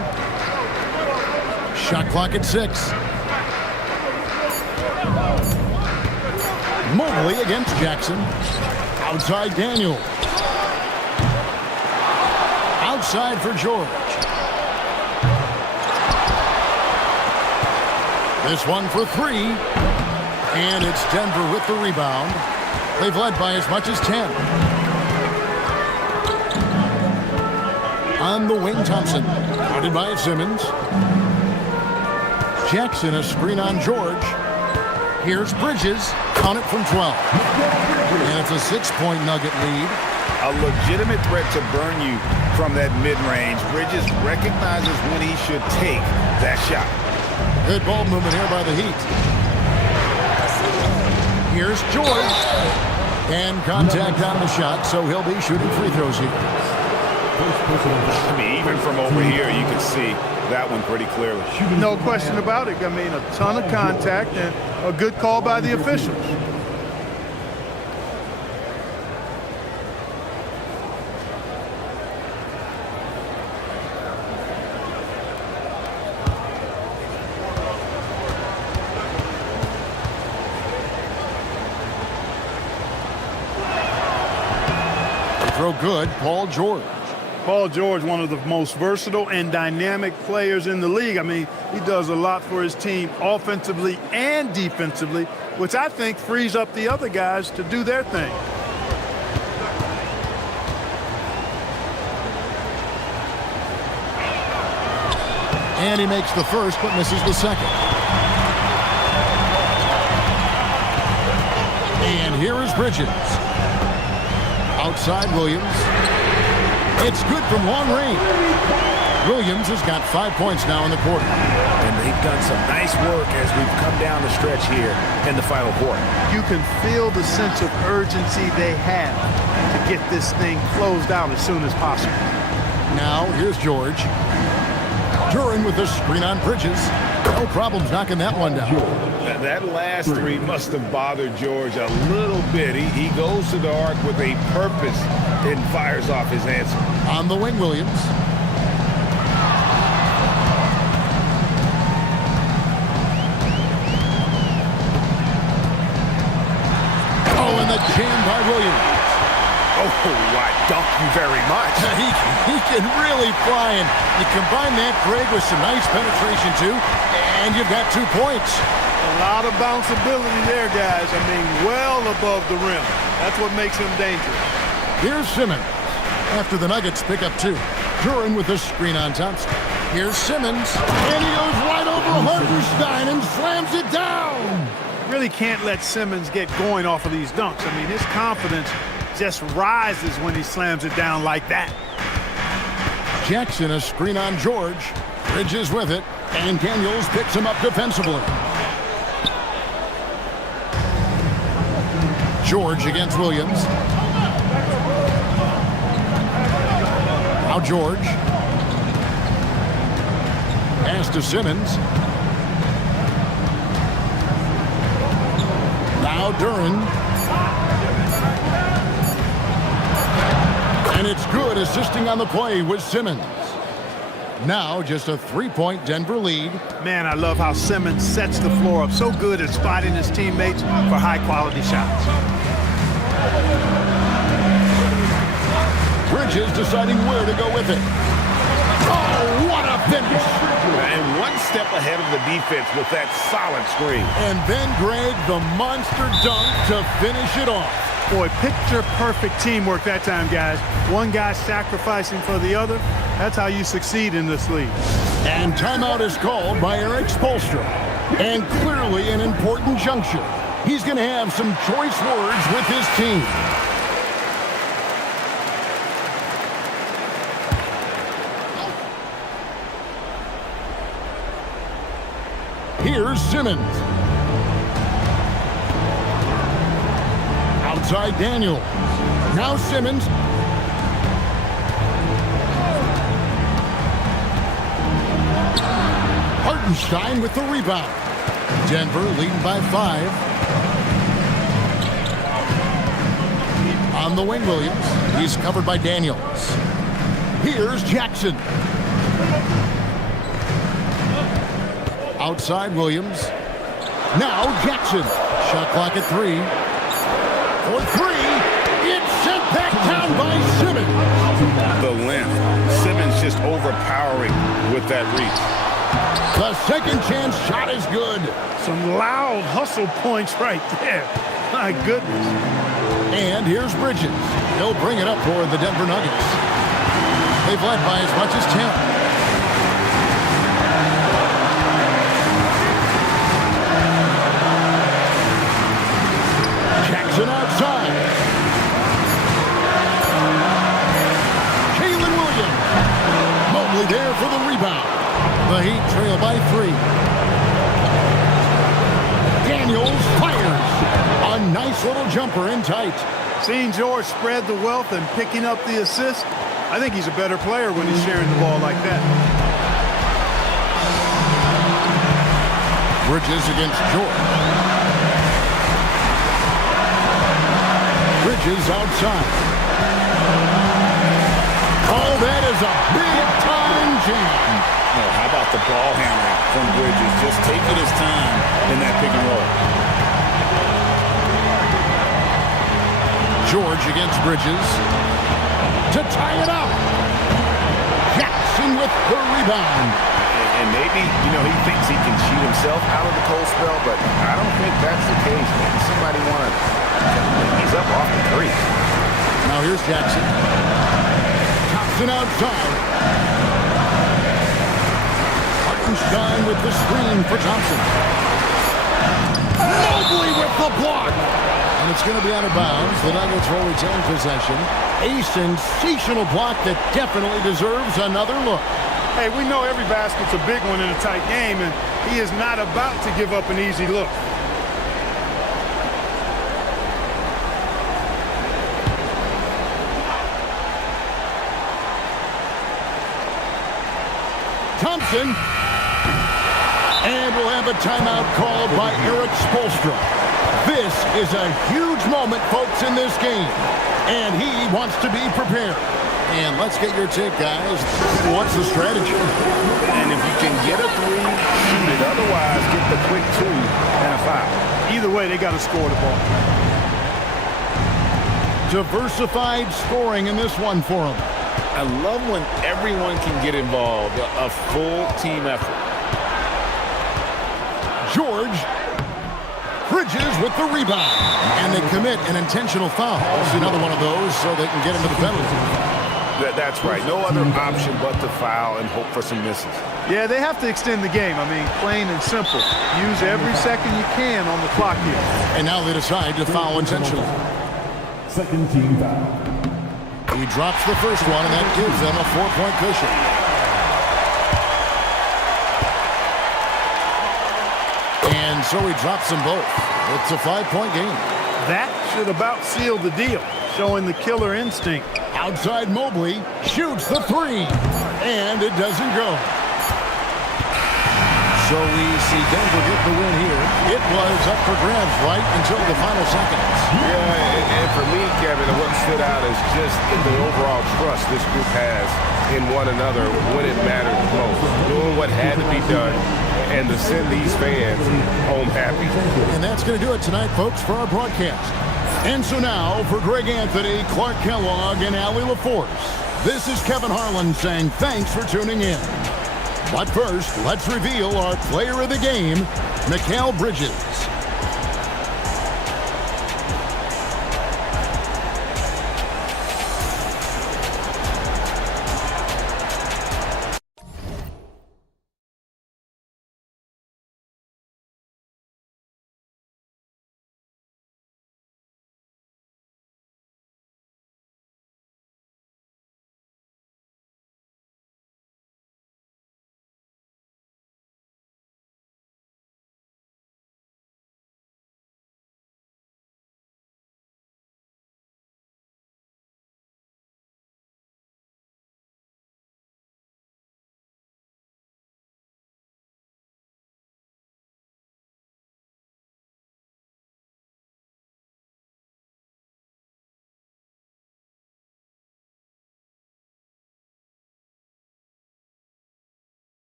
Shot clock at 6. Mobley against Jackson. Outside Daniel. Outside for George. This one for 3. And it's Denver with the rebound. They've led by as much as 10. On the wing, Thompson. Guarded by Simmons. Jackson, a screen on George. Here's Bridges. Count it from 12. And it's a 6-point Nugget lead. A legitimate threat to burn you from that mid-range. Bridges recognizes when he should take that shot. Good ball movement here by the Heat. Here's George. And contact on the shot, so he'll be shooting free throws here. I mean, even from over here, you can see that one pretty clearly. No question about it. I mean, a ton of contact and a good call by the officials. Throw good, Paul George. Paul George, one of the most versatile and dynamic players in the league. I mean, he does a lot for his team offensively and defensively, which I think frees up the other guys to do their thing. And he makes the first, but misses the second. And here is Bridges. Outside Williams. It's good from long range. Williams has got 5 points now in the quarter. And they've done some nice work as we've come down the stretch here in the final quarter. You can feel the sense of urgency they have to get this thing closed out as soon as possible. Now, here's George. Duran with the screen on Bridges. No problems knocking that one down. That last three must have bothered George a little bit. He goes to the arc with a purpose and fires off his answer. On the wing, Williams. Oh, and the jam by Williams. Oh, I dunk you very much. He can really fly, and you combine that, Greg, with some nice penetration, too, and you've got 2 points. A lot of bounceability there, guys. I mean, well above the rim. That's what makes him dangerous. Here's Simmons. After the Nuggets pick up 2. Duran with the screen on Thompson. Here's Simmons, and he goes right over Hartenstein and slams it down. Really can't let Simmons get going off of these dunks. I mean, his confidence just rises when he slams it down like that. Jackson, a screen on George. Bridges with it, and Daniels picks him up defensively. George against Williams. Now George. Pass to Simmons. Now Duran. And it's good, assisting on the play with Simmons. Now just a 3-point Denver lead. Man, I love how Simmons sets the floor up. So good at spotting his teammates for high-quality shots. Bridges deciding where to go with it. Oh, what a finish! And one step ahead of the defense with that solid screen. And then, Greg, the monster dunk to finish it off. Boy, picture-perfect teamwork that time, guys. One guy sacrificing for the other. That's how you succeed in this league. And timeout is called by Eric Spoelstra. And clearly an important juncture. He's going to have some choice words with his team. Here's Simmons. Outside Daniels. Now Simmons. Hartenstein with the rebound. Denver leading by 5. On the wing, Williams. He's covered by Daniels. Here's Jackson. Outside Williams. Now Jackson. Shot clock at 3. For 3. It's sent back down by Simmons. The length. Simmons just overpowering with that reach. The second chance shot is good. Some loud hustle points right there. My goodness. And here's Bridges. He'll bring it up for the Denver Nuggets. They've led by as much as 10. Jackson outside. Kalen Williams. Mobley there for the rebound. The Heat trail by 3. Daniels fires. A nice little jumper in tight. Seeing George spread the wealth and picking up the assist, I think he's a better player when he's sharing the ball like that. Bridges against George. Bridges outside. Oh, that is a big-time jam. Oh, how about the ball handling from Bridges? Just taking his time in that pick and roll. George against Bridges. To tie it up. Jackson with the rebound. And maybe, he thinks he can cheat himself out of the cold spell, but I don't think that's the case. Maybe somebody wanted. He's up off the 3. Now here's Jackson. Thompson outside. Hartenstein with the screen for Thompson. Mobley with the block. And it's going to be out of bounds. The Nuggets will retain possession. A sensational block that definitely deserves another look. Hey, we know every basket's a big one in a tight game, and he is not about to give up an easy look. Thompson. And we'll have a timeout called by Erik Spoelstra. This is a huge moment, folks, in this game. And he wants to be prepared. And let's get your take, guys. What's the strategy? And if you can get a three, shoot it. Otherwise, get the quick two and a foul. Either way, they got to score the ball. Diversified scoring in this one for him. I love when everyone can get involved, a full team effort. George Bridges with the rebound. And they commit an intentional foul. Another one of those so they can get into the penalty. That's right. No other option but to foul and hope for some misses. Yeah, they have to extend the game. I mean, plain and simple. Use every second you can on the clock here. And now they decide to foul intentionally. Second team foul. He drops the first one, and that gives them a 4-point cushion. And so he drops them both. It's a 5-point game. That should about seal the deal, showing the killer instinct. Outside Mobley shoots the three, and it doesn't go. So we see Denver get the win here. It was up for grabs right until the final seconds. Yeah, and for me, Kevin, what stood out is just the overall trust this group has in one another when it mattered most. Doing what had to be done and to send these fans home happy. And that's going to do it tonight, folks, for our broadcast. And so now, for Greg Anthony, Clark Kellogg, and Allie LaForce, this is Kevin Harlan saying thanks for tuning in. But first, let's reveal our player of the game, Mikal Bridges.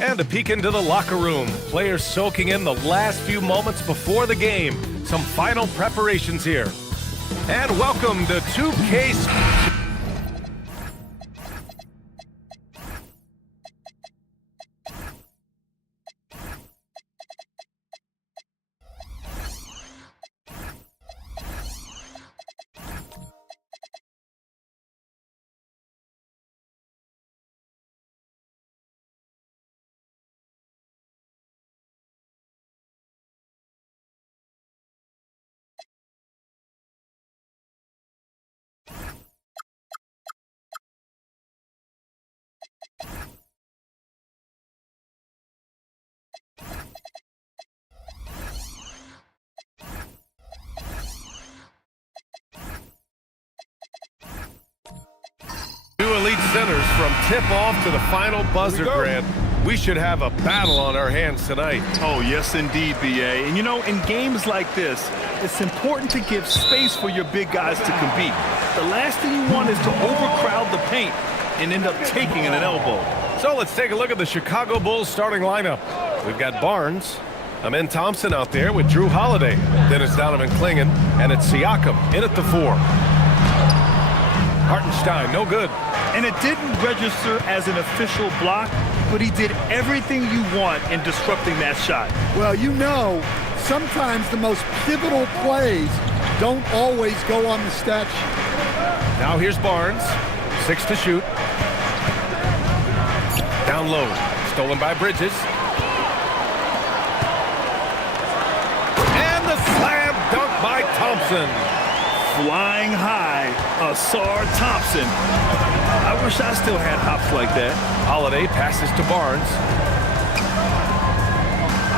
And a peek into the locker room. Players soaking in the last few moments before the game. Some final preparations here. And welcome to 2K. Two elite centers from tip-off to the final buzzer, Grant. We should have a battle on our hands tonight. Oh, yes, indeed, B.A. And, you know, in games like this, it's important to give space for your big guys to compete. The last thing you want is to overcrowd the paint and end up taking an elbow. So let's take a look at the Chicago Bulls starting lineup. We've got Barnes, Amen Thompson out there with Drew Holiday. Then it's Donovan Clingan, and it's Siakam in at the 4. Hartenstein, no good. And it didn't register as an official block, but he did everything you want in disrupting that shot. Well, you know, sometimes the most pivotal plays don't always go on the stat sheet. Now here's Barnes, 6 to shoot. Down low, stolen by Bridges. And the slam dunk by Thompson. Flying high, Asar Thompson. I wish I still had hops like that. Holiday passes to Barnes.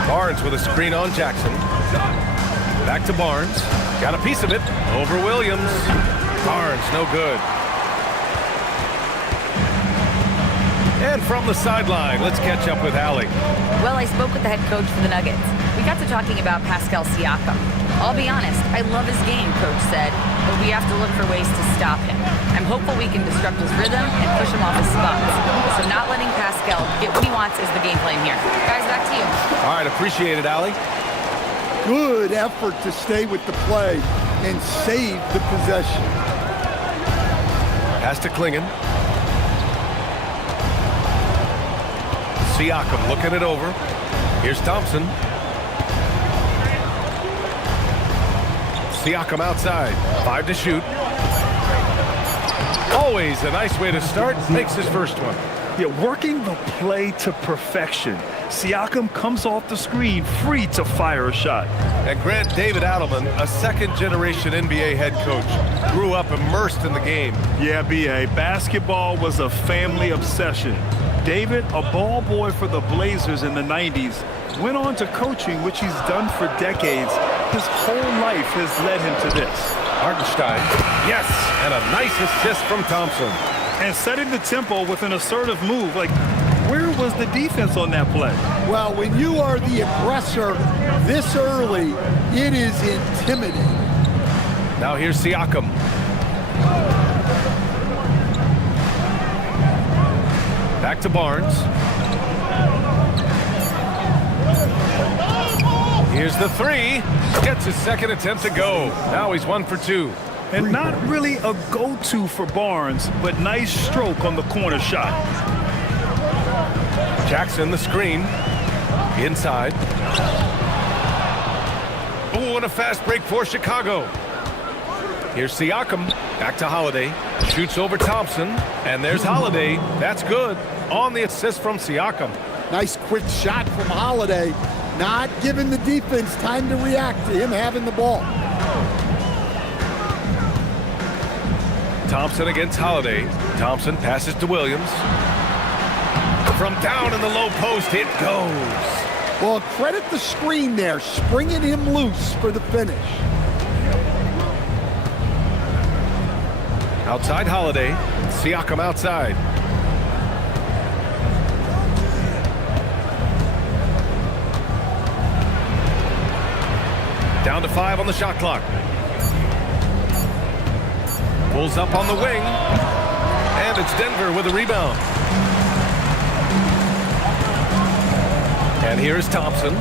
Barnes with a screen on Jackson. Back to Barnes. Got a piece of it. Over Williams. Barnes, no good. And from the sideline, let's catch up with Allie. Well, I spoke with the head coach for the Nuggets. We got to talking about Pascal Siakam. I'll be honest, I love his game, Coach said, but we have to look for ways to stop him. I'm hopeful we can disrupt his rhythm and push him off his spots. So not letting Pascal get what he wants is the game plan here. Guys, back to you. All right, appreciate it, Allie. Good effort to stay with the play and save the possession. Pass to Clingan. Siakam looking it over. Here's Thompson. Siakam outside. 5 to shoot. Always a nice way to start. Makes his first one. Yeah, working the play to perfection. Siakam comes off the screen free to fire a shot. And Grant, David Adelman, a second-generation NBA head coach, grew up immersed in the game. Yeah, B.A., basketball was a family obsession. David, a ball boy for the Blazers in the 90s, went on to coaching, which he's done for decades. His whole life has led him to this. Hartenstein, yes, and a nice assist from Thompson. And setting the tempo with an assertive move. Like, where was the defense on that play? Well, when you are the aggressor this early, it is intimidating. Now here's Siakam. Back to Barnes. Here's the 3. Gets his second attempt to go. Now he's 1 for 2. And not really a go-to for Barnes, but nice stroke on the corner shot. Jackson, the screen. Inside. Oh, and a fast break for Chicago. Here's Siakam. Back to Holiday. Shoots over Thompson. And there's Holiday. That's good. On the assist from Siakam. Nice quick shot from Holiday. Not giving the defense time to react to him having the ball. Thompson against Holiday. Thompson passes to Williams. From down in the low post, it goes. Well, credit the screen there, springing him loose for the finish. Outside Holiday. Siakam outside. Down to 5 on the shot clock. Pulls up on the wing. And it's Denver with a rebound. And here is Thompson.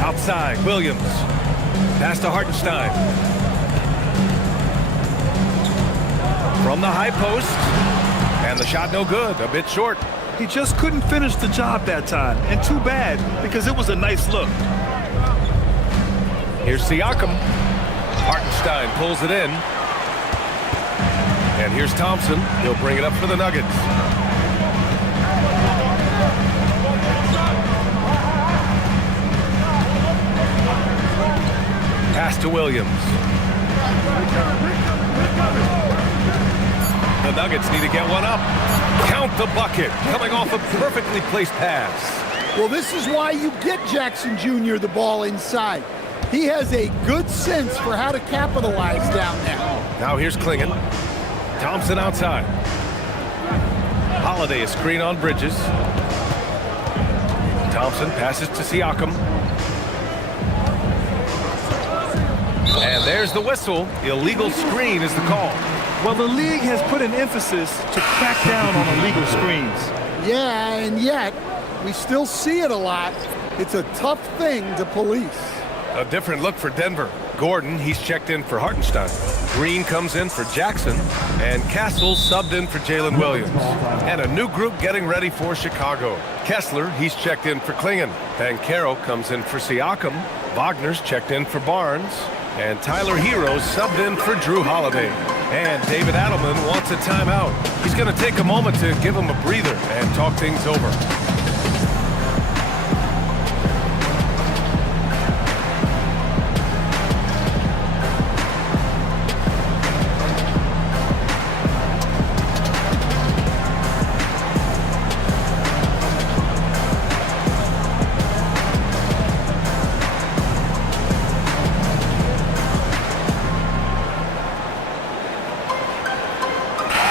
Outside, Williams. Pass to Hartenstein. From the high post. And the shot no good, a bit short. He just couldn't finish the job that time. And too bad, because it was a nice look. Here's Siakam. Hartenstein pulls it in. And here's Thompson. He'll bring it up for the Nuggets. Pass to Williams. The Nuggets need to get one up. Count the bucket. Coming off a perfectly placed pass. Well, this is why you get Jackson Jr. the ball inside. He has a good sense for how to capitalize down there. Now here's Klingon. Thompson outside. Holiday a screen on Bridges. Thompson passes to Siakam. And there's the whistle. Illegal screen is the call. Well, the league has put an emphasis to crack down on illegal screens. Yeah, and yet we still see it a lot. It's a tough thing to police. A different look for Denver. Gordon, he's checked in for Hartenstein. Green comes in for Jackson. And Castle subbed in for Jalen Williams. And a new group getting ready for Chicago. Kessler, he's checked in for Klingon. Banchero comes in for Siakam. Wagner's checked in for Barnes. And Tyler Hero subbed in for Drew Holiday. And David Adelman wants a timeout. He's going to take a moment to give him a breather and talk things over.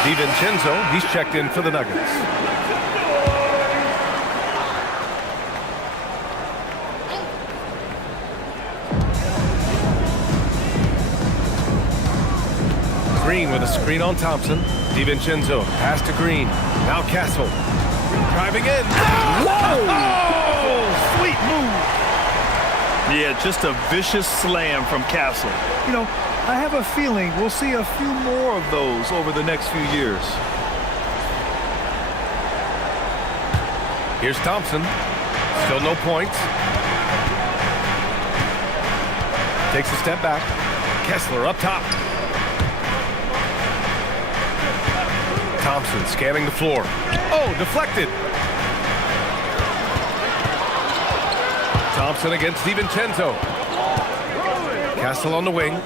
DiVincenzo, he's checked in for the Nuggets. Green with a screen on Thompson. DiVincenzo, pass to Green. Now Castle. Driving in. Whoa! Oh, sweet move. Yeah, just a vicious slam from Castle. You know, I have a feeling we'll see a few more of those over the next few years. Here's Thompson. Still no points. Takes a step back. Kessler up top. Thompson scanning the floor. Oh, deflected. Thompson against DiVincenzo. Castle on the wing.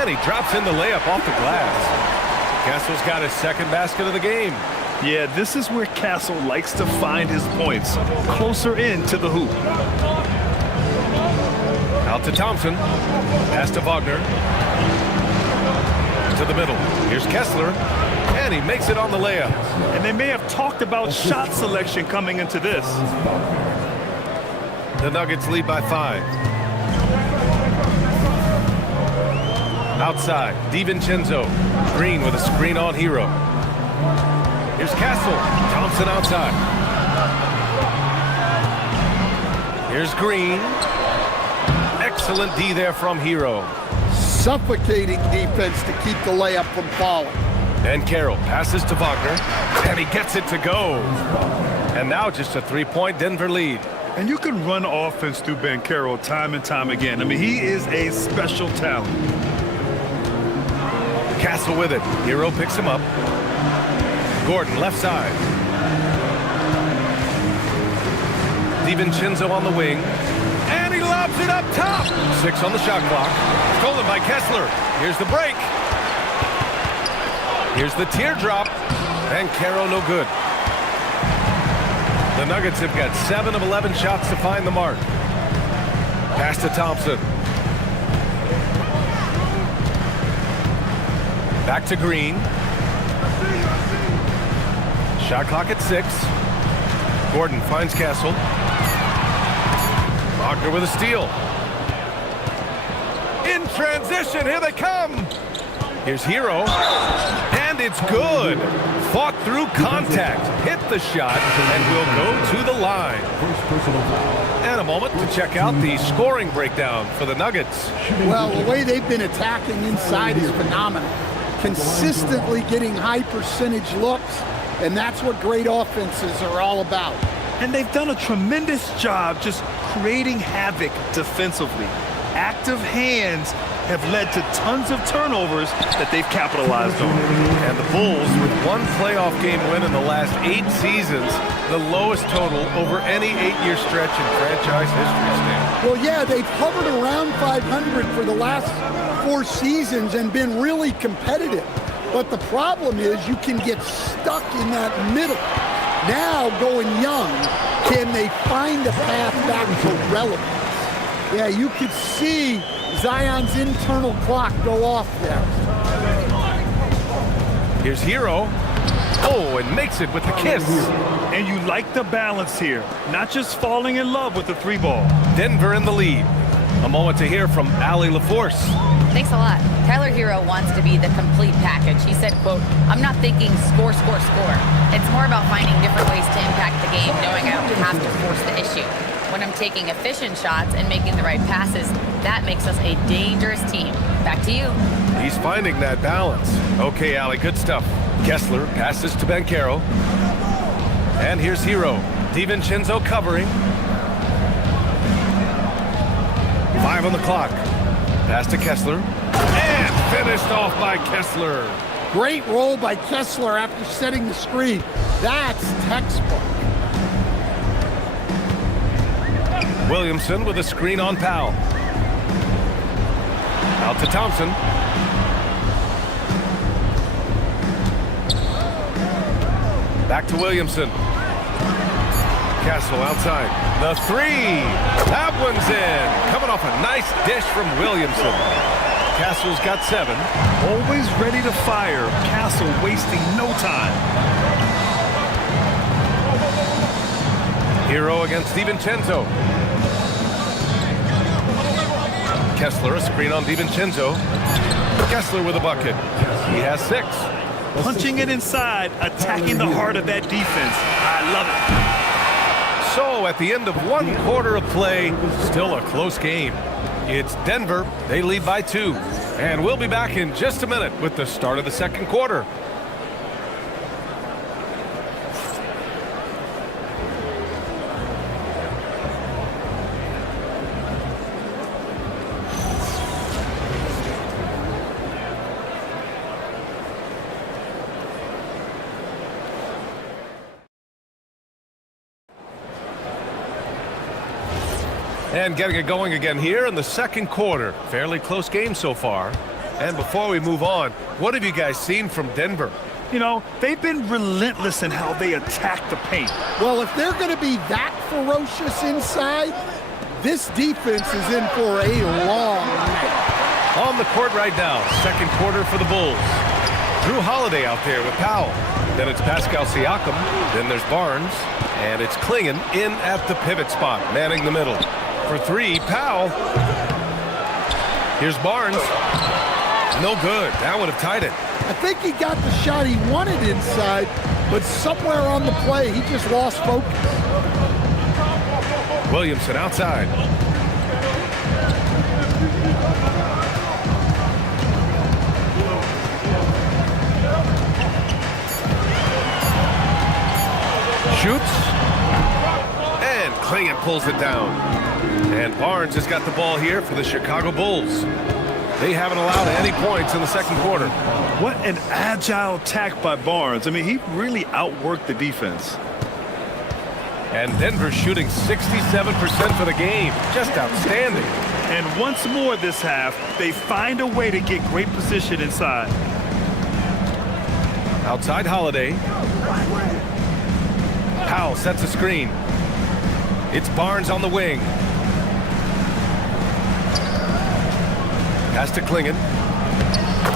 And he drops in the layup off the glass. Castle's got his second basket of the game. Yeah, this is where Castle likes to find his points, closer in to the hoop. Out to Thompson. Pass to Wagner. To the middle. Here's Kessler. And he makes it on the layup. And they may have talked about shot selection coming into this. The Nuggets lead by 5. Outside, DiVincenzo. Green with a screen on Hero. Here's Castle. Thompson outside. Here's Green. Excellent D there from Hero. Suffocating defense to keep the layup from falling. And Carroll passes to Wagner. And he gets it to go. And now just a 3-point Denver lead. And you can run offense through Banchero time and time again. I mean, he is a special talent. Castle with it. Hero picks him up. Gordon left side. DiVincenzo on the wing. And he lobs it up top. 6 on the shot clock. Stolen by Kessler. Here's the break. Here's the teardrop. And Caro no good. The Nuggets have got 7 of 11 shots to find the mark. Pass to Thompson. Back to Green. Shot clock at 6. Gordon finds Castle. Wagner with a steal. In transition, here they come. Here's Hero. And It's good. Fought through contact, hit the shot, and will go to the line. First personal foul. And a moment to check out the scoring breakdown for the Nuggets. Well, the way they've been attacking inside is phenomenal. Consistently getting high percentage looks, and that's what great offenses are all about. And they've done a tremendous job just creating havoc defensively. Active hands have led to tons of turnovers that they've capitalized on. And the Bulls, with one playoff game win in the last 8 seasons, the lowest total over any 8-year stretch in franchise history, Stan. Well, yeah, they've hovered around 500 for the last 4 seasons and been really competitive. But the problem is you can get stuck in that middle. Now, going young, can they find a path back to relevance? Yeah, you could see Zion's internal clock go off there. Here's Hero. Oh, and makes it with the kiss. And you like the balance here, not just falling in love with the 3-ball. Denver in the lead. A moment to hear from Allie LaForce. Thanks a lot. Tyler Hero wants to be the complete package. He said, quote, "I'm not thinking score, score, score. It's more about finding different ways to impact the game, knowing I don't have to force the issue. When I'm taking efficient shots and making the right passes, that makes us a dangerous team." Back to you. He's finding that balance. Okay, Allie, good stuff. Kessler passes to Banchero. And here's Hero. DiVincenzo covering. 5 on the clock. Pass to Kessler. And finished off by Kessler. Great roll by Kessler after setting the screen. That's textbook. Williamson with a screen on Powell. Out to Thompson. Back to Williamson. Castle outside. The 3. That one's in. Coming off a nice dish from Williamson. Castle's got 7. Always ready to fire. Castle wasting no time. Hero against DiVincenzo. Kessler, a screen on DiVincenzo. Kessler with a bucket. He has 6. Punching it inside, attacking the heart of that defense. I love it. So at the end of 1 quarter of play, still a close game. It's Denver. They lead by 2. And we'll be back in just a minute with the start of the second quarter. And getting it going again here in the second quarter. Fairly close game so far. And before we move on, what have you guys seen from Denver? You know, they've been relentless in how they attack the paint. Well, if they're going to be that ferocious inside, this defense is in for a long night. On the court right now, second quarter for the Bulls. Drew Holiday out there with Powell. Then it's Pascal Siakam. Then there's Barnes. And it's Klingon in at the pivot spot, manning the middle. For 3, Powell. Here's Barnes. No good. That would have tied it. I think he got the shot he wanted inside, but somewhere on the play, he just lost focus. Williamson outside. Shoots. And Klingon pulls it down. And Barnes has got the ball here for the Chicago Bulls. They haven't allowed any points in the second quarter. What an agile attack by Barnes. I mean, he really outworked the defense. And Denver shooting 67% for the game. Just outstanding. And once more this half, they find a way to get great position inside. Outside Holiday. Powell sets a screen. It's Barnes on the wing. Pass to Klingon.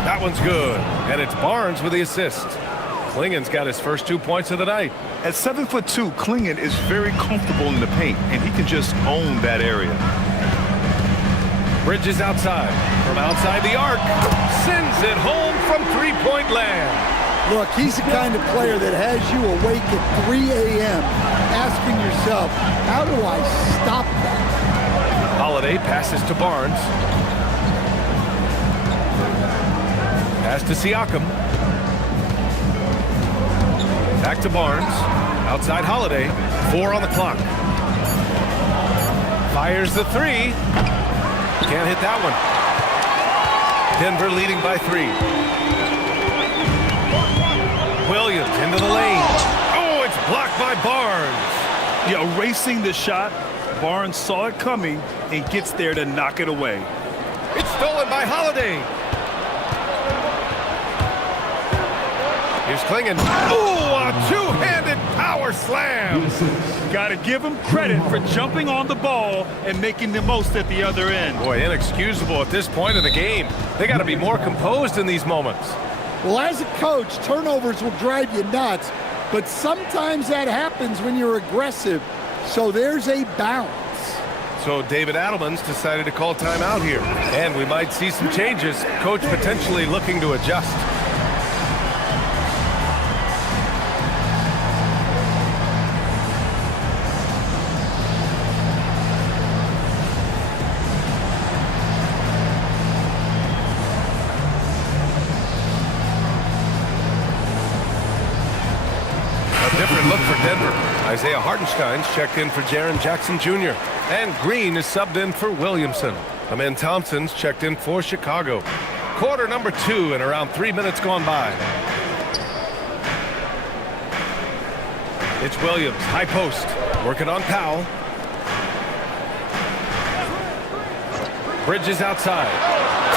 That one's good. And it's Barnes with the assist. Klingon's got his first 2 points of the night. At 7'2", Klingon is very comfortable in the paint, and he can just own that area. Bridges outside. From outside the arc. Sends it home from three-point land. Look, he's the kind of player that has you awake at 3 a.m. asking yourself, how do I stop that? Holiday passes to Barnes. Pass to Siakam. Back to Barnes. Outside Holiday. 4 on the clock. Fires the 3. Can't hit that one. Denver leading by 3. Williams into the lane. Oh, it's blocked by Barnes. Yeah, erasing the shot. Barnes saw it coming and gets there to knock it away. It's stolen by Holiday. Here's Klingon. Oh, a two-handed power slam. Got to give him credit for jumping on the ball and making the most at the other end. Boy, inexcusable at this point of the game. They got to be more composed in these moments. Well, as a coach, turnovers will drive you nuts, but sometimes that happens when you're aggressive. So there's a balance. So David Adelman's decided to call timeout here. And we might see some changes. Coach potentially looking to adjust. Different look for Denver. Isaiah Hartenstein's checked in for Jaren Jackson Jr. And Green is subbed in for Williamson. Amen Thompson's checked in for Chicago. Quarter number 2 and around 3 minutes gone by. It's Williams, high post, working on Powell. Bridges outside.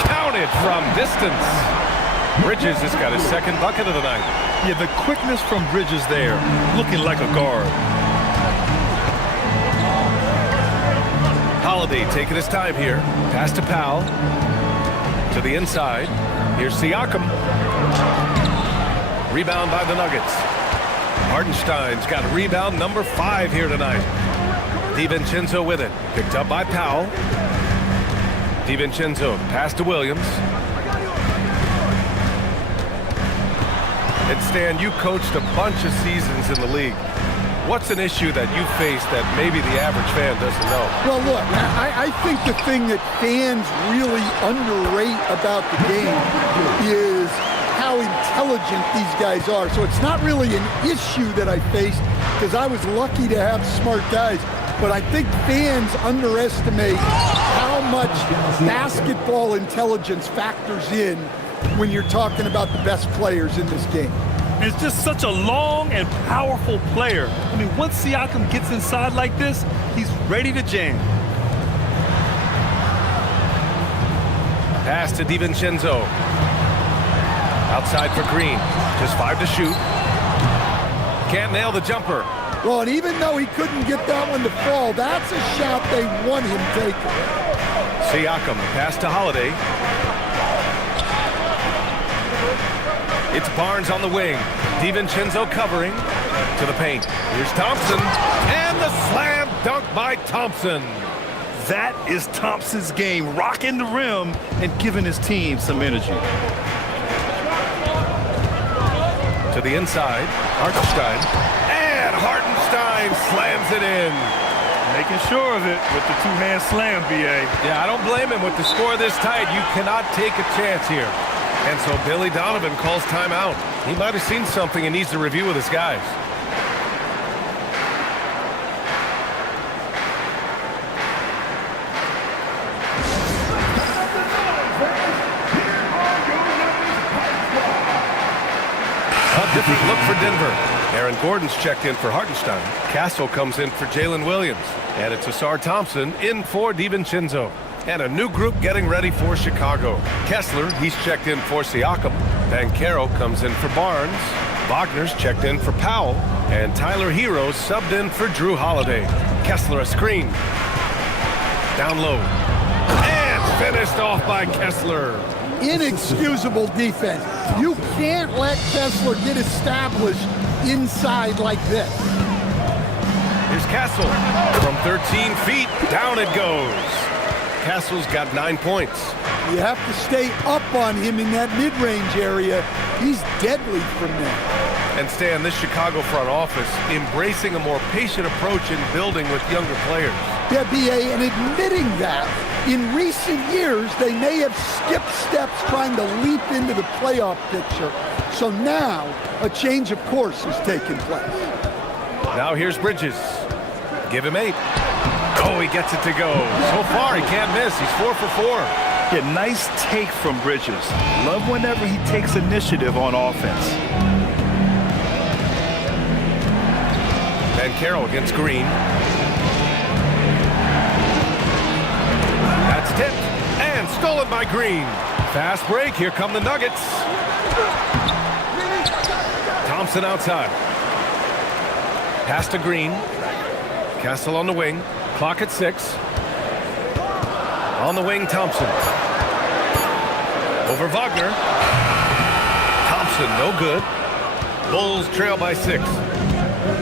Counted from distance. Bridges has got his second bucket of the night. Yeah, the quickness from Bridges there, looking like a guard. Holiday taking his time here. Pass to Powell. To the inside. Here's Siakam. Rebound by the Nuggets. Hartenstein's got rebound number 5 here tonight. DiVincenzo with it. Picked up by Powell. DiVincenzo pass to Williams. And Stan, you coached a bunch of seasons in the league. What's an issue that you face that maybe the average fan doesn't know? Well, look, I think the thing that fans really underrate about the game is how intelligent these guys are. So it's not really an issue that I faced because I was lucky to have smart guys. But I think fans underestimate how much basketball intelligence factors in when you're talking about the best players in this game. It's just such a long and powerful player. I mean, once Siakam gets inside like this, he's ready to jam. Pass to DiVincenzo. Outside for Green. Just 5 to shoot. Can't nail the jumper. Well, and even though he couldn't get that one to fall, that's a shot they want him taking. Siakam, pass to Holiday. It's Barnes on the wing. DiVincenzo covering to the paint. Here's Thompson. And the slam dunk by Thompson. That is Thompson's game, rocking the rim and giving his team some energy. To the inside, Hartenstein. And Hartenstein slams it in. Making sure of it with the two-hand slam, B.A. Yeah, I don't blame him. With the score this tight, you cannot take a chance here. And so Billy Donovan calls timeout. He might have seen something and needs to review with his guys. A different look for Denver. Aaron Gordon's checked in for Hartenstein. Castle comes in for Jalen Williams. And it's Asar Thompson in for DiVincenzo. And a new group getting ready for Chicago. Kessler, he's checked in for Siakam. Banchero comes in for Barnes. Wagner's checked in for Powell. And Tyler Hero subbed in for Drew Holiday. Kessler a screen. Down low. And finished off by Kessler. Inexcusable defense. You can't let Kessler get established inside like this. Here's Castle. From 13 feet, down it goes. Castle's got 9 points. You have to stay up on him in that mid-range area. He's deadly from there. And Stan, this Chicago front office embracing a more patient approach in building with younger players. Yeah, B.A., and admitting that in recent years, they may have skipped steps trying to leap into the playoff picture. So now, a change of course is taking place. Now here's Bridges. Give him 8. Oh, he gets it to go. So far, he can't miss. He's 4 for 4. Yeah, nice take from Bridges. Love whenever he takes initiative on offense. Banchero against Green. That's tipped and stolen by Green. Fast break. Here come the Nuggets. Thompson outside. Pass to Green. Castle on the wing. Clock at 6. On the wing, Thompson. Over Wagner. Thompson, no good. Bulls trail by 6.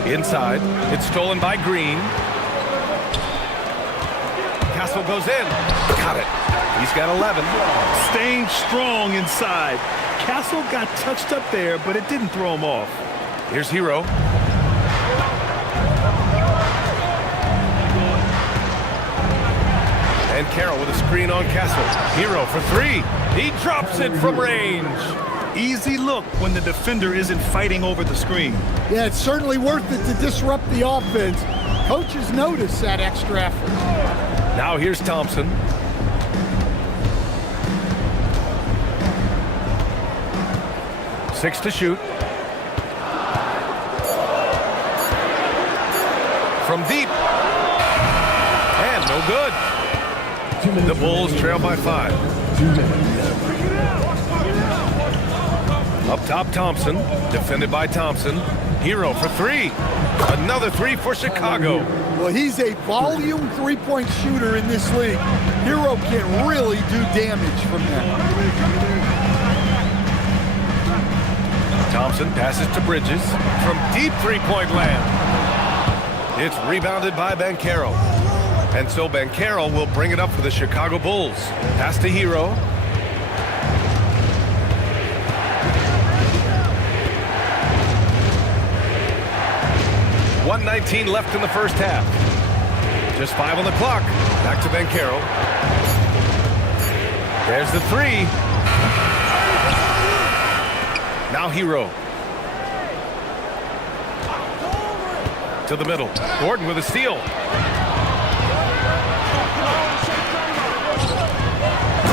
Inside. It's stolen by Green. Castle goes in. Got it. He's got 11. Staying strong inside. Castle got touched up there, but it didn't throw him off. Here's Hero. And Carroll with a screen on Castle. Hero for 3. He drops it from range. Easy look when the defender isn't fighting over the screen. Yeah, it's certainly worth it to disrupt the offense. Coaches notice that extra effort. Now here's Thompson. Six to shoot. From deep. And no good. The Bulls trail by 5. 2 minutes. Up top, Thompson. Defended by Thompson. Hero for 3. Another 3 for Chicago. Well, he's a volume three-point shooter in this league. Hero can really do damage from that. Thompson passes to Bridges from deep three-point land. It's rebounded by Banchero. And so Banchero will bring it up for the Chicago Bulls. Pass to Hero. .119 left in the first half. Just 5 on the clock. Back to Banchero. There's the 3. Now Hero. To the middle. Gordon with a steal.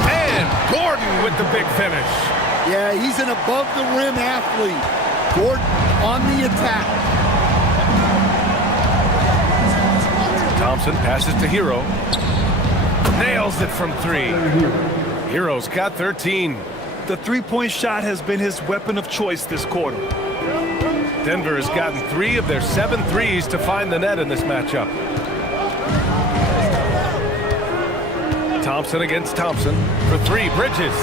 And Gordon with the big finish. Yeah, he's an above-the-rim athlete. Gordon on the attack. Thompson passes to Hero. Nails it from 3. Hero's got 13. The three-point shot has been his weapon of choice this quarter. Denver has gotten 3 of their 7 threes to find the net in this matchup. Thompson against Thompson for 3. Bridges.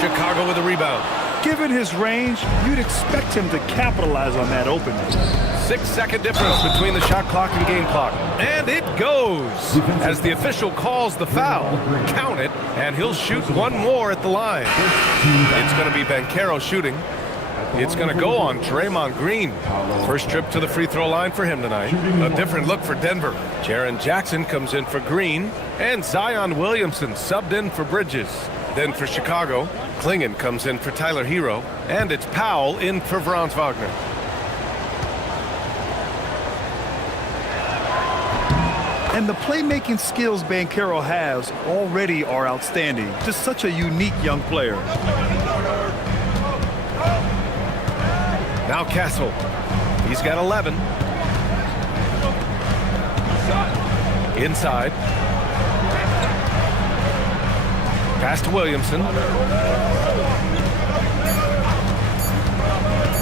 Chicago with a rebound. Given his range, you'd expect him to capitalize on that opening. 6-second difference between the shot clock and game clock. And it goes as the official calls the foul. Count it, and he'll shoot one more at the line. It's going to be Banchero shooting. It's going to go on Draymond Green. First trip to the free throw line for him tonight. A different look for Denver. Jaren Jackson comes in for Green, and Zion Williamson subbed in for Bridges. Then for Chicago, Klingon comes in for Tyler Hero, and it's Powell in for Franz Wagner. And the playmaking skills Banchero has already are outstanding. Just such a unique young player. Now Castle. He's got 11. Inside. Pass to Williamson.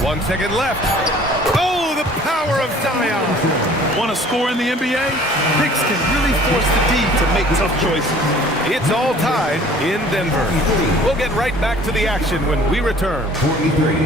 1 second left. Oh, the power of Zion. Want to score in the NBA? Knicks can really force the D to make tough choices. It's all tied in Denver. We'll get right back to the action when we return. 43.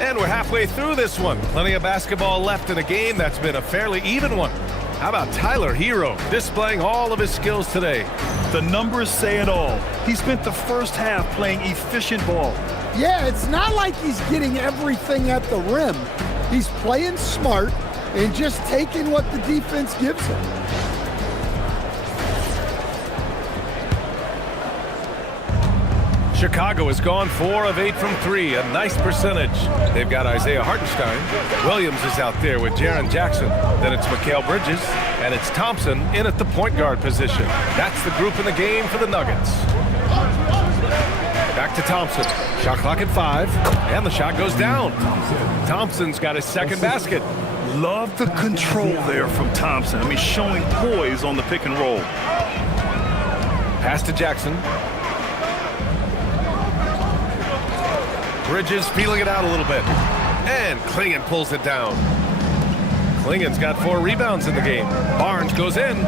And we're halfway through this one. Plenty of basketball left in a game that's been a fairly even one. How about Tyler Hero displaying all of his skills today? The numbers say it all. He spent the first half playing efficient ball. Yeah, it's not like he's getting everything at the rim. He's playing smart and just taking what the defense gives him. Chicago has gone 4 of 8 from 3, a nice percentage. They've got Isaiah Hartenstein. Williams is out there with Jaren Jackson. Then it's Mikal Bridges, and it's Thompson in at the point guard position. That's the group in the game for the Nuggets. Back to Thompson. Shot clock at 5, and the shot goes down. Thompson's got his second basket. Love the control there from Thompson. I mean, showing poise on the pick and roll. Pass to Jackson. Bridges feeling it out a little bit. And Klingon pulls it down. Klingon's got 4 rebounds in the game. Barnes goes in.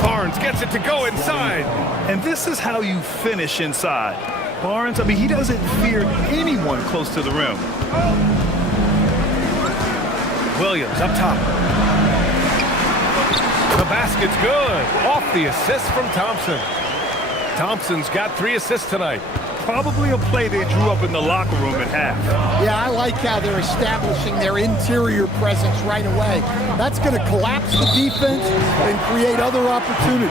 Barnes gets it to go inside. And this is how you finish inside. Barnes, I mean, he doesn't fear anyone close to the rim. Williams up top. The basket's good. Off the assist from Thompson. Thompson's got 3 assists tonight. Probably a play they drew up in the locker room at half. Yeah, I like how they're establishing their interior presence right away. That's going to collapse the defense and create other opportunities.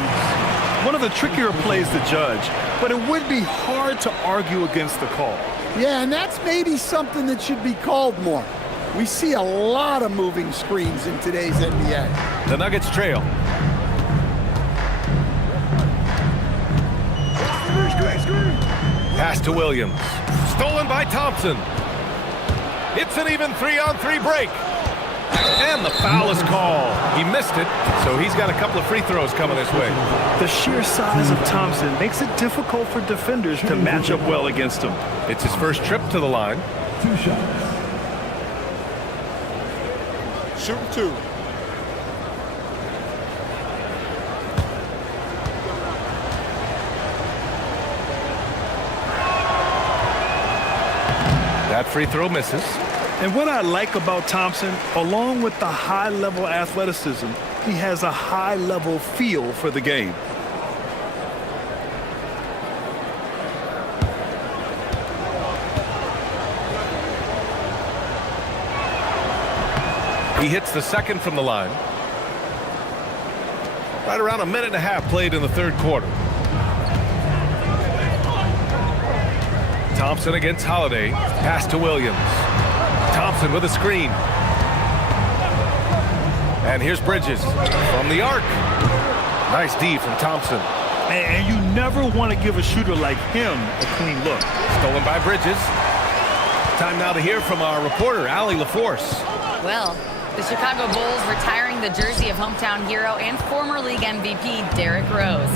One of the trickier plays to judge, but it would be hard to argue against the call. Yeah, and that's maybe something that should be called more. We see a lot of moving screens in today's NBA. The Nuggets trail. Pass to Williams. Stolen by Thompson. It's an even 3-on-3 break. And the foul is called. He missed it, so he's got a couple of free throws coming his way. The sheer size of Thompson makes it difficult for defenders to match up well against him. It's his first trip to the line. 2 shots. Shooting 2. That free throw misses. And what I like about Thompson, along with the high-level athleticism, he has a high-level feel for the game. He hits the second from the line. Right around a minute and a half played in the third quarter. Thompson against Holiday. Pass to Williams. Thompson with a screen. And here's Bridges from the arc. Nice D from Thompson. And you never want to give a shooter like him a clean look. Stolen by Bridges. Time now to hear from our reporter, Allie LaForce. Well, the Chicago Bulls retiring the jersey of hometown hero and former league MVP Derrick Rose.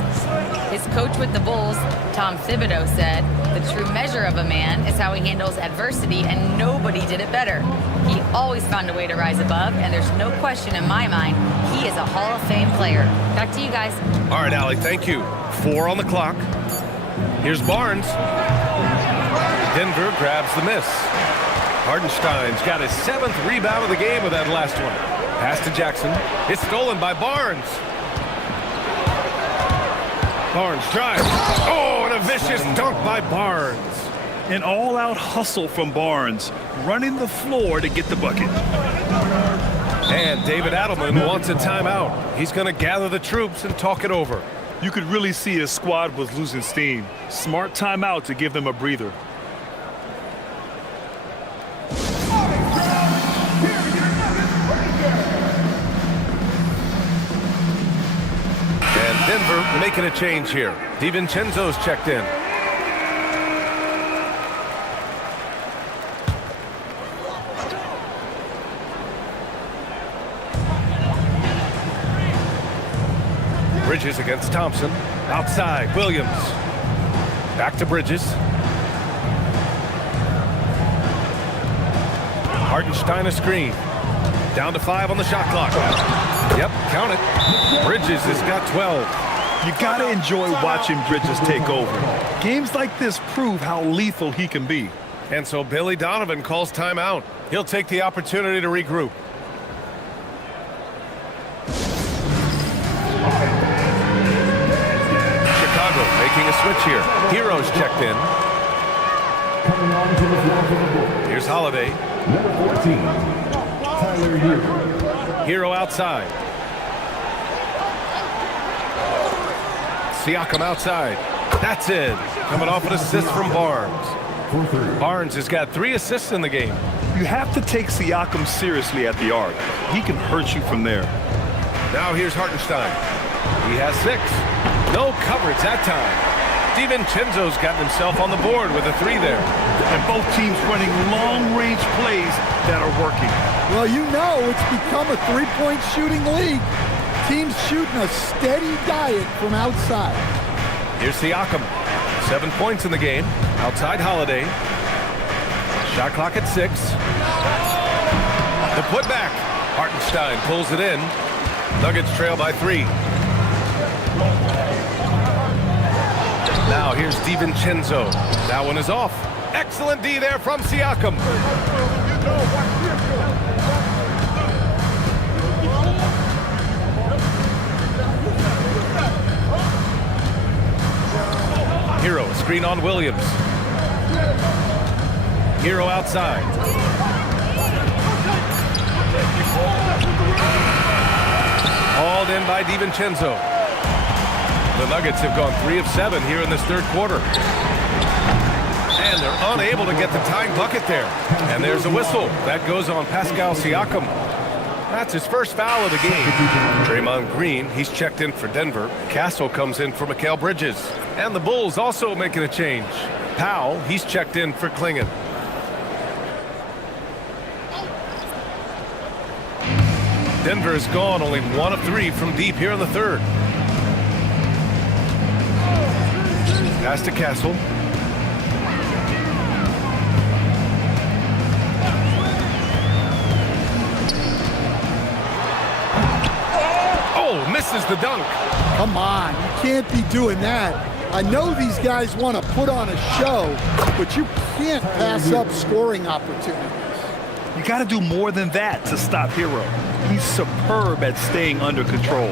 His coach with the Bulls, Tom Thibodeau, said, "The true measure of a man is how he handles adversity, and nobody did it better. He always found a way to rise above, and there's no question in my mind he is a Hall of Fame player." Back to you guys. All right, Allie, thank you. 4 on the clock. Here's Barnes. Denver grabs the miss. Hartenstein's got his 7th rebound of the game with that last one. Pass to Jackson. It's stolen by Barnes. Barnes drives. Oh, and a vicious dunk by Barnes. An all-out hustle from Barnes, running the floor to get the bucket. And David Adelman wants a timeout. He's going to gather the troops and talk it over. You could really see his squad was losing steam. Smart timeout to give them a breather. And Denver making a change here. DiVincenzo's checked in. Bridges against Thompson. Outside, Williams. Back to Bridges. Hartenstein a screen. Down to 5 on the shot clock. Yep, count it. Bridges has got 12. You got to enjoy watching Bridges take over. Games like this prove how lethal he can be. And so Billy Donovan calls timeout. He'll take the opportunity to regroup. Chicago making a switch here. Hero's checked in. Coming on to the floor for the Bulls. Here's Holiday. Number 14, Tyler Hero. Hero outside. Siakam outside. That's in. Coming off an assist from Barnes. Barnes has got 3 assists in the game. You have to take Siakam seriously at the arc. He can hurt you from there. Now here's Hartenstein. He has 6. No coverage that time. DiVincenzo's gotten himself on the board with a 3 there. And both teams running long-range plays that are working. Well, you know it's become a three-point shooting league. Teams shooting a steady diet from outside. Here's Siakam. 7 points in the game. Outside Holiday. Shot clock at 6. The putback. Hartenstein pulls it in. Nuggets trail by 3. Now here's DiVincenzo. That one is off. Excellent D there from Siakam. Hero, screen on Williams. Hero outside. Hauled in by DiVincenzo. The Nuggets have gone 3 of 7 here in this third quarter. And they're unable to get the tying bucket there. And there's a whistle. That goes on Pascal Siakam. That's his first foul of the game. Draymond Green, he's checked in for Denver. Castle comes in for Mikal Bridges. And the Bulls also making a change. Powell, he's checked in for Klingon. Denver has gone only 1 of 3 from deep here in the third. Pass to Castle. Oh, misses the dunk. Come on, you can't be doing that. I know these guys want to put on a show, but you can't pass up scoring opportunities. You got to do more than that to stop Hero. He's superb at staying under control.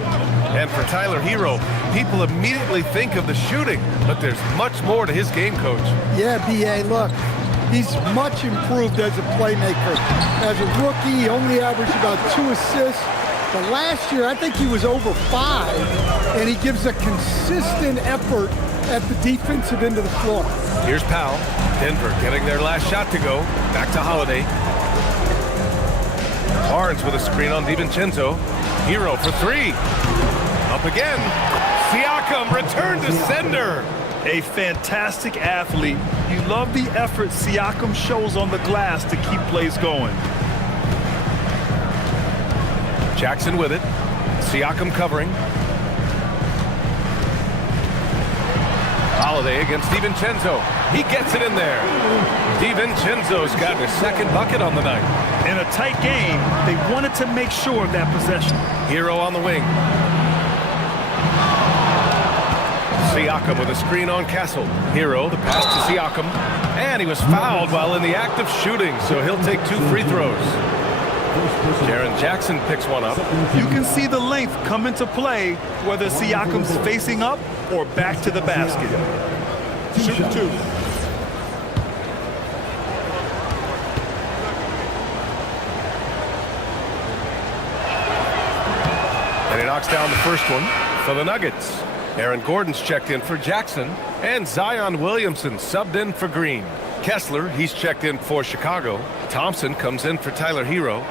And for Tyler Hero, people immediately think of the shooting, but there's much more to his game, Coach. Yeah, B.A., look, he's much improved as a playmaker. As a rookie, he only averaged about 2 assists. But last year, I think he was over 5, and he gives a consistent effort at the defensive end of the floor. Here's Powell. Denver getting their last shot to go. Back to Holiday. Barnes with a screen on DiVincenzo. Hero for 3. Up again. Siakam return to sender. A fantastic athlete. You love the effort Siakam shows on the glass to keep plays going. Jackson with it. Siakam covering. Holiday against DiVincenzo. He gets it in there. DiVincenzo's got his second bucket on the night. In a tight game, they wanted to make sure of that possession. Hero on the wing. Siakam with a screen on Castle. Hero, the pass to Siakam. And he was fouled while in the act of shooting, so he'll take 2 free throws. Jaren Jackson picks one up. You can see the length come into play, whether Siakam's facing up or back to the basket. Shoot 2. And he knocks down the first one for the Nuggets. Aaron Gordon's checked in for Jackson. And Zion Williamson subbed in for Green. Kessler, he's checked in for Chicago. Thompson comes in for Tyler Hero.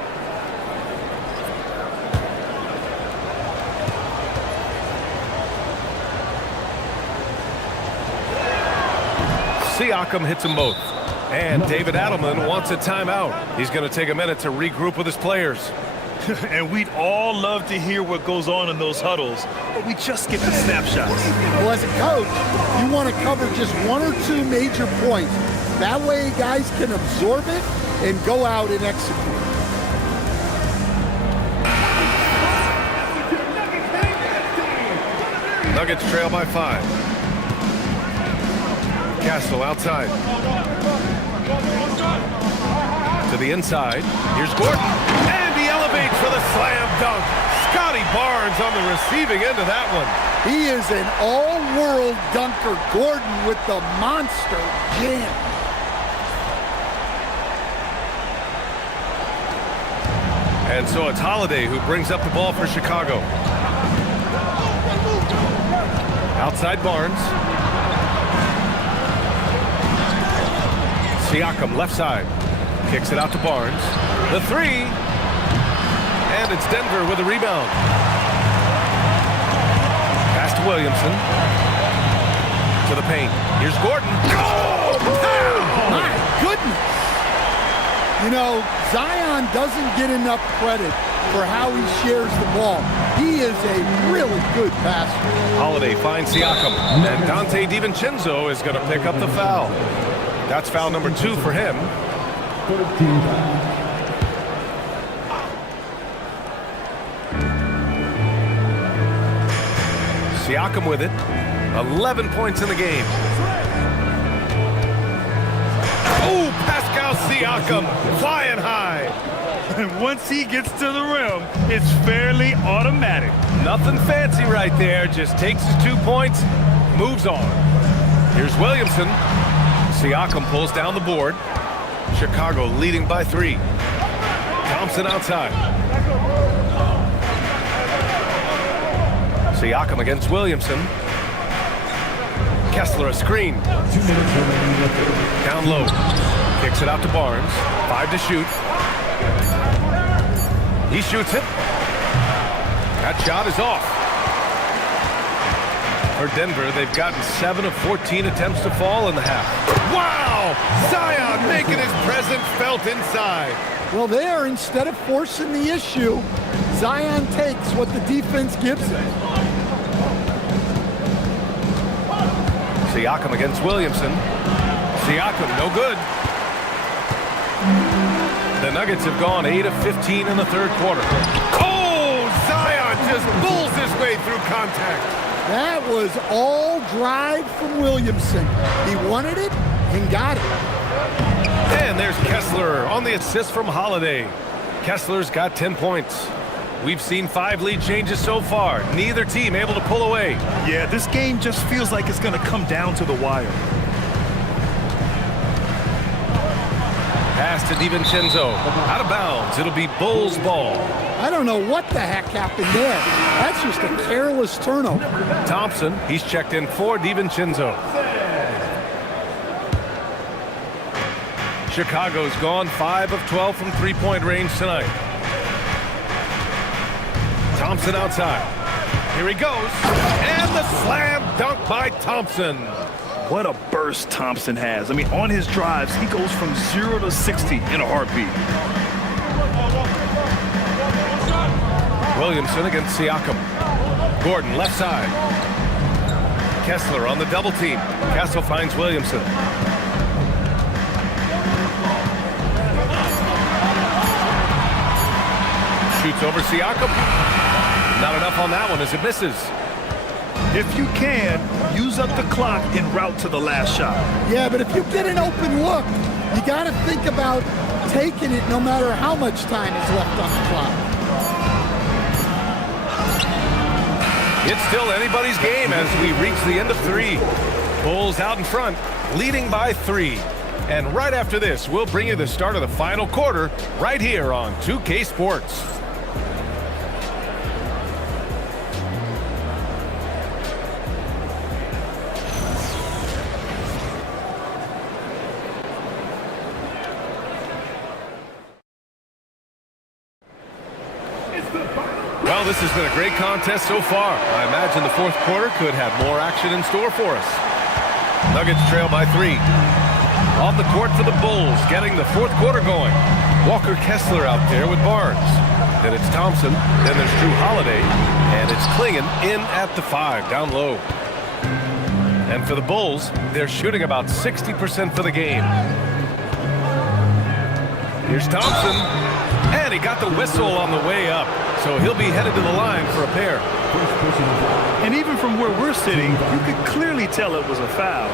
Siakam hits them both. And David Adelman wants a timeout. He's going to take a minute to regroup with his players. And we'd all love to hear what goes on in those huddles, but we just get the snapshots. Well, as a coach, you want to cover just 1 or 2 major points. That way guys can absorb it and go out and execute. Nuggets trail by 5. Castle outside. the inside. Here's Gordon, and he elevates for the slam dunk. Scotty Barnes on the receiving end of that one. He is an all-world dunker. Gordon with the monster jam. And so it's Holiday who brings up the ball for Chicago. Outside Barnes. Siakam left side. Kicks it out to Barnes. The three. And it's Denver with a rebound. Pass to Williamson. To the paint. Here's Gordon. Oh! My goodness. You know, Zion doesn't get enough credit for how he shares the ball. He is a really good passer. Holiday finds Siakam. And Dante DiVincenzo is going to pick up the foul. That's foul number 2 for him. 13 fouls. Siakam with it. 11 points in the game. Oh, Pascal Siakam flying high. And once he gets to the rim, it's fairly automatic. Nothing fancy right there. Just takes his 2 points, moves on. Here's Williamson. Siakam pulls down the board. Chicago leading by 3. Thompson outside. Siakam against Williamson. Kessler a screen. 2 minutes remaining in the third. Down low. Kicks it out to Barnes. 5 to shoot. He shoots it. That shot is off. For Denver, they've gotten 7 of 14 attempts to fall in the half. Wow! Zion making his presence felt inside. Well, there, instead of forcing the issue, Zion takes what the defense gives him. Siakam against Williamson. Siakam, no good. The Nuggets have gone 8 of 15 in the third quarter. Oh, Zion just bulls his way through contact. That was all drive from Williamson. He wanted it and got it. And there's Kessler on the assist from Holiday. Kessler's got 10 points. We've seen 5 lead changes so far. Neither team able to pull away. Yeah, this game just feels like it's going to come down to the wire. Pass to DiVincenzo. Out of bounds. It'll be Bulls ball. I don't know what the heck happened there. That's just a careless turnover. Thompson, he's checked in for DiVincenzo. Chicago's gone 5 of 12 from three-point range tonight. Thompson outside. Here he goes. And the slam dunk by Thompson. What a burst Thompson has. I mean, on his drives, he goes from 0 to 60 in a heartbeat. Williamson against Siakam. Gordon left side. Kessler on the double team. Kessler finds Williamson. Shoots over Siakam. Not enough on that one as it misses. If you can, use up the clock en route to the last shot. Yeah, but if you get an open look, you got to think about taking it no matter how much time is left on the clock. It's still anybody's game as we reach the end of 3. Bulls out in front, leading by 3. And right after this, we'll bring you the start of the final quarter right here on 2K Sports. Well, this has been a great contest so far. I imagine the fourth quarter could have more action in store for us. Nuggets trail by 3. On the court for the Bulls, getting the fourth quarter going. Walker Kessler out there with Barnes. Then it's Thompson. Then there's Drew Holiday. And it's Klingon in at the 5, down low. And for the Bulls, they're shooting about 60% for the game. Here's Thompson. And he got the whistle on the way up. So he'll be headed to the line for a pair. And even from where we're sitting, you could clearly tell it was a foul.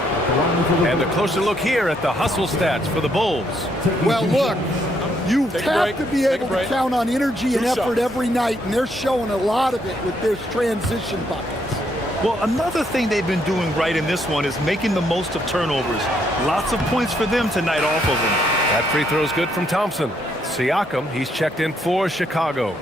And a closer look here at the hustle stats for the Bulls. Well, look, You Take a have break. to be Take a able to break. count on energy and Two effort shots. every night, and they're showing a lot of it with this transition buckets. Well, another thing they've been doing right in this one is making the most of turnovers. Lots of points for them tonight off of them. That free throw is good from Thompson. Siakam, he's checked in for Chicago.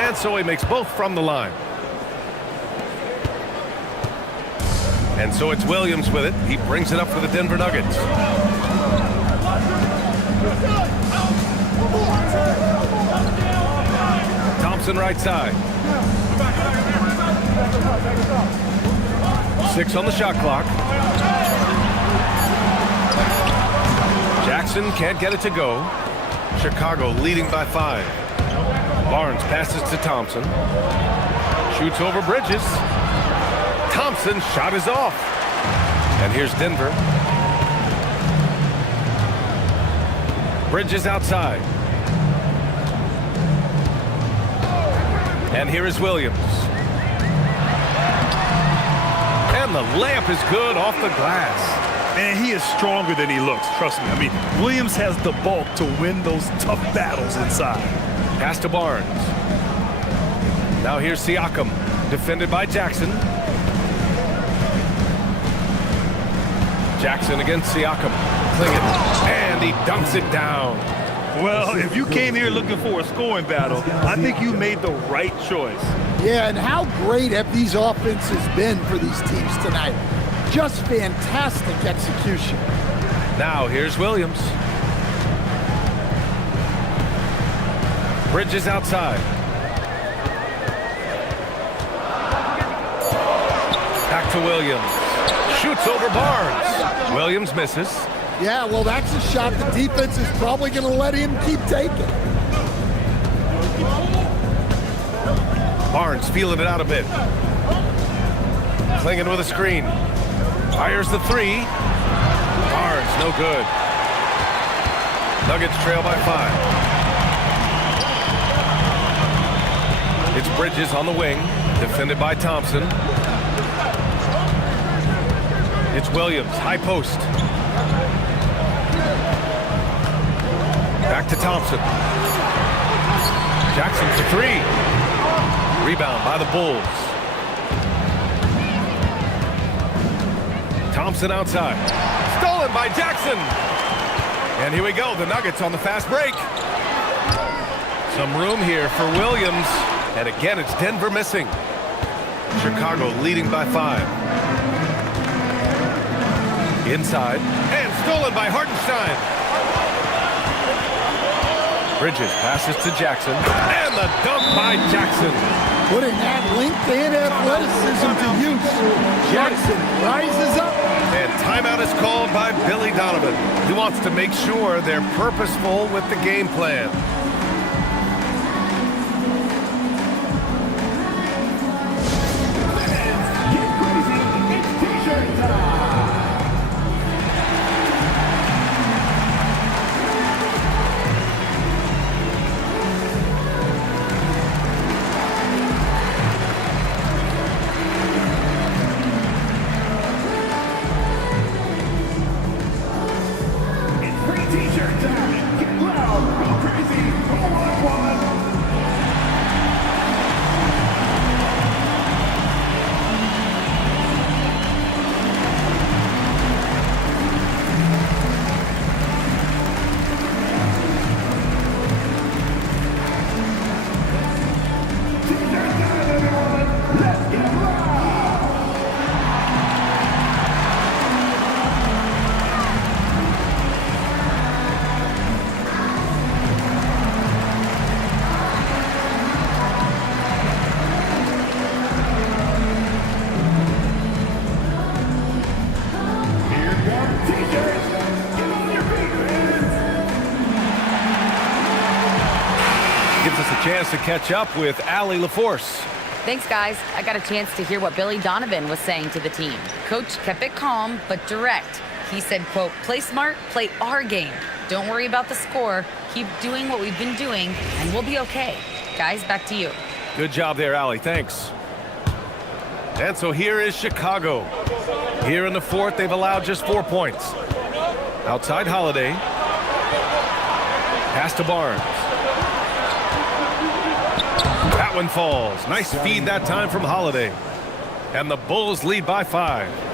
And so he makes both from the line. And so it's Williams with it. He brings it up for the Denver Nuggets. Thompson right side. 6 on the shot clock. Jackson can't get it to go. Chicago leading by 5. Barnes passes to Thompson. Shoots over Bridges. Thompson's shot is off. And here's Denver. Bridges outside. And here is Williams. And the layup is good off the glass. Man, he is stronger than he looks, trust me. I mean, Williams has the bulk to win those tough battles inside. Pass to Barnes. Now here's Siakam, defended by Jackson. Jackson against Siakam. Clinging, and he dunks it down. Well, if you came here looking for a scoring battle, I think you made the right choice. Yeah, and how great have these offenses been for these teams tonight? Just fantastic execution. Now here's Williams. Bridges outside. Back to Williams. Shoots over Barnes. Williams misses. Yeah, well, that's a shot the defense is probably going to let him keep taking. Barnes feeling it out a bit. Clinging with a screen. Fires the 3. Barnes, no good. Nuggets trail by 5. It's Bridges on the wing, defended by Thompson. It's Williams, high post. Back to Thompson. Jackson for 3. Rebound by the Bulls. Thompson outside. Stolen by Jackson. And here we go, the Nuggets on the fast break. Some room here for Williams. And again, it's Denver missing. Chicago leading by 5. Inside. And stolen by Hartenstein. Bridges passes to Jackson. And the dunk by Jackson. Putting that length and athleticism to use. Jackson rises up. And timeout is called by Billy Donovan. He wants to make sure they're purposeful with the game plan. Chance to catch up with Allie LaForce. Thanks, guys. I got a chance to hear what Billy Donovan was saying to the team. Coach kept it calm but direct. He said, quote, play smart, play our game. Don't worry about the score. Keep doing what we've been doing, and we'll be okay. Guys, back to you. Good job there, Allie. Thanks. And so here is Chicago. Here in the fourth, they've allowed just 4 points. Outside Holiday. Pass to Barnes. That one falls. Nice feed that time from Holiday. And the Bulls lead by 5.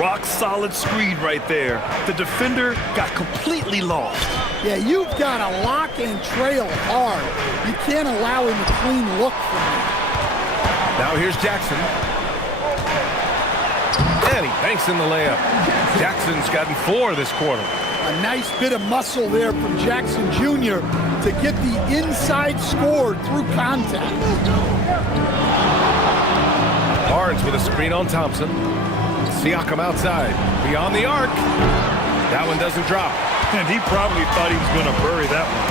Rock solid screen right there. The defender got completely lost. Yeah, you've got to lock and trail hard. You can't allow him a clean look from that. Now here's Jackson. And he banks in the layup. Jackson's gotten 4 this quarter. A nice bit of muscle there from Jackson Jr. to get the inside score through contact. Barnes with a screen on Thompson. Siakam outside. Beyond the arc. That one doesn't drop. And he probably thought he was going to bury that one.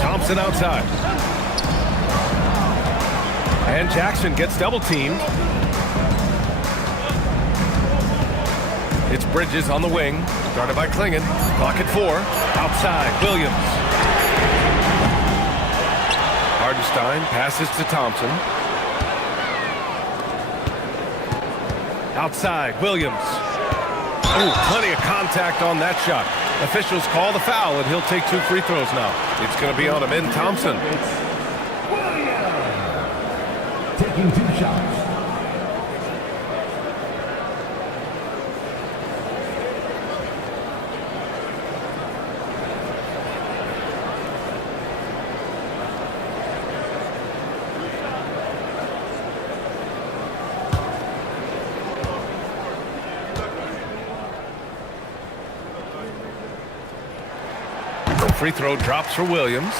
Thompson outside. And Jackson gets double teamed. It's Bridges on the wing. Started by Klingon. Clock at 4. Outside, Williams. Hardenstein passes to Thompson. Outside, Williams. Ooh, plenty of contact on that shot. Officials call the foul, and he'll take 2 free throws now. It's going to be on Amin Thompson. Taking 2 shots. Free throw drops for Williams.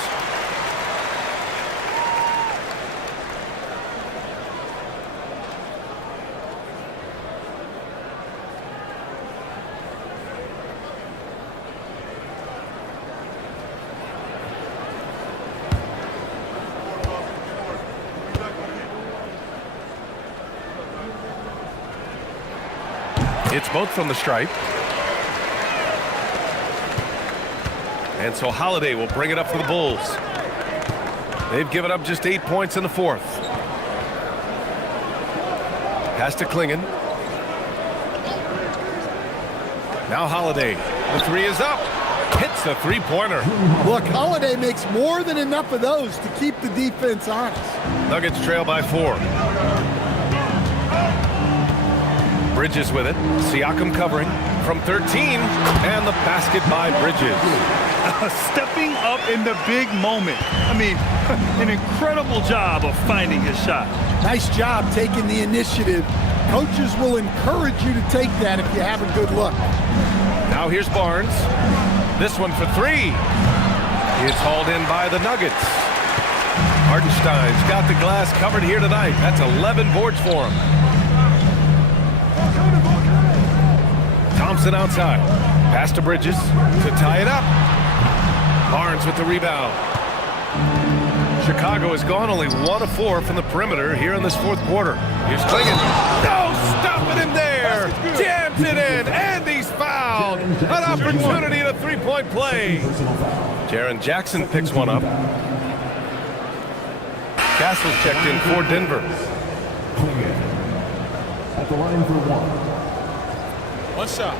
It's both from the stripe. And so Holiday will bring it up for the Bulls. They've given up just 8 points in the fourth. Pass to Klingon. Now Holiday. The 3 is up. Hits the 3-pointer. Look, Holiday makes more than enough of those to keep the defense honest. Nuggets trail by 4. Bridges with it. Siakam covering from 13. And the basket by Bridges. Stepping up in the big moment. I mean, an incredible job of finding his shot. Nice job taking the initiative. Coaches will encourage you to take that if you have a good look. Now here's Barnes. This one for 3. It's hauled in by the Nuggets. Hartenstein's got the glass covered here tonight. That's 11 boards for him. Thompson outside. Pass to Bridges to tie it up. Barnes with the rebound. Chicago has gone only 1 of 4 from the perimeter here in this fourth quarter. Here's Klingon. No, stopping him there. Jams it in, and he's fouled. An opportunity at a 3-point play. Jaren Jackson picks one up. Castle's checked in for Denver. At the line for 1. One shot.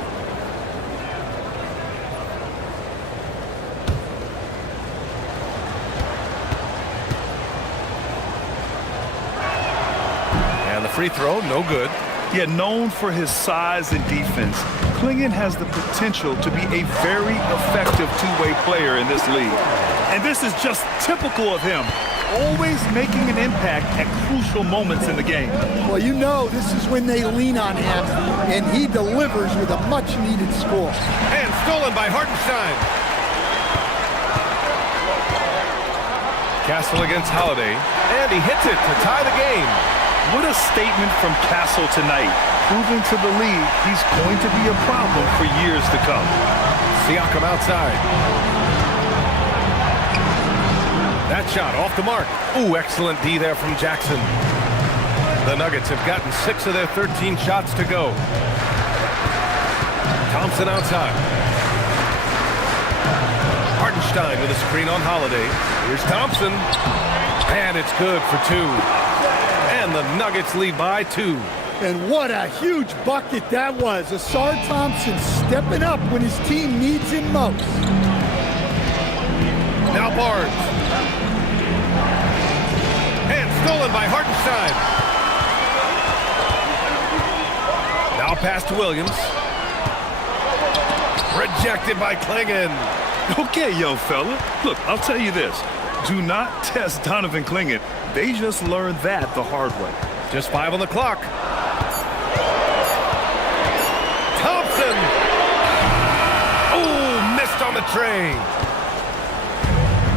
And the free throw, no good. Yet known for his size and defense, Klingon has the potential to be a very effective two-way player in this league. And this is just typical of him, always making an impact at crucial moments in the game. Well, you know this is when they lean on him, and he delivers with a much-needed score. And stolen by Hartenstein. Castle against Holiday, and he hits it to tie the game. What a statement from Castle tonight, proving to the league he's going to be a problem for years to come. Siakam outside. That shot off the mark. Ooh, excellent D there from Jackson. The Nuggets have gotten 6 of their 13 shots to go. Thompson outside. Hartenstein with a screen on Holiday. Here's Thompson. And it's good for 2. And the Nuggets lead by 2. And what a huge bucket that was. Asar Thompson stepping up when his team needs him most. Now Barnes. And stolen by Hartenstein. Now pass to Williams. Rejected by Klingon. Okay, young fella. Look, I'll tell you this. Do not test Donovan Klingon. They just learned that the hard way. Just 5 on the clock. Thompson! Oh, missed on the train.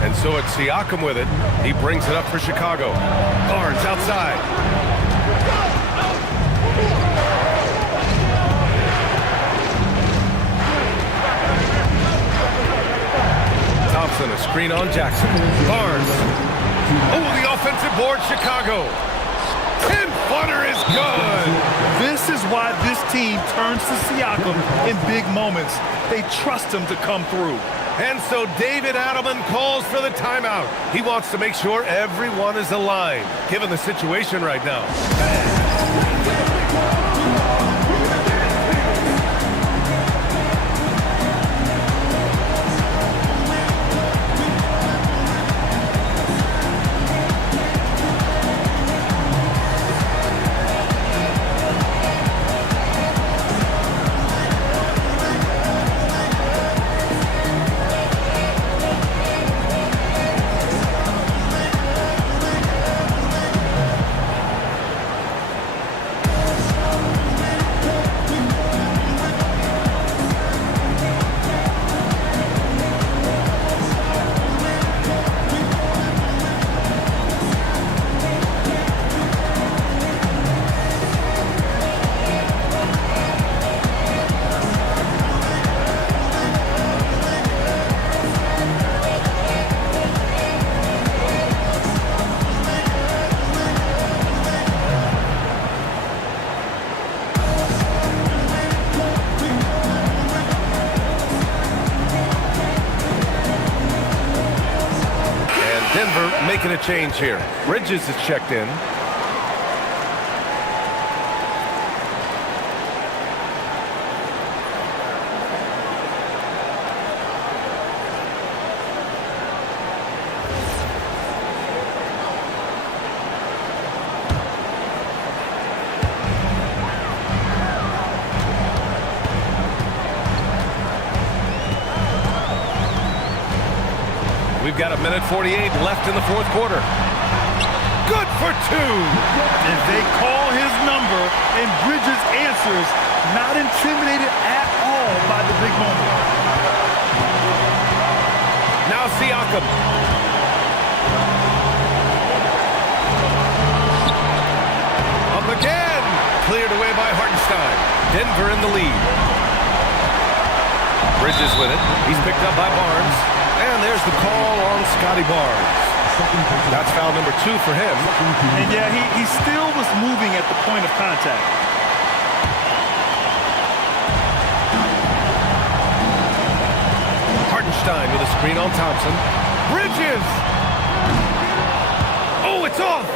And so it's Siakam with it. He brings it up for Chicago. Barnes outside. Thompson, a screen on Jackson. Barnes. Oh, the offensive board, Chicago. 10-footer is good. This is why this team turns to Siakam in big moments. They trust him to come through. And so David Adelman calls for the timeout. He wants to make sure everyone is aligned, given the situation right now. Making a change here. Bridges is checked in. We've got 1:48 left in the fourth quarter. Good for 2. And they call his number, and Bridges answers, not intimidated at all by the big moment. Now Siakam. Up again. Cleared away by Hartenstein. Denver in the lead. Bridges with it. He's picked up by Barnes. And there's the call on Scotty Barnes. That's foul number 2 for him. And yeah, he still was moving at the point of contact. Hartenstein with a screen on Thompson. Bridges! Oh, it's off!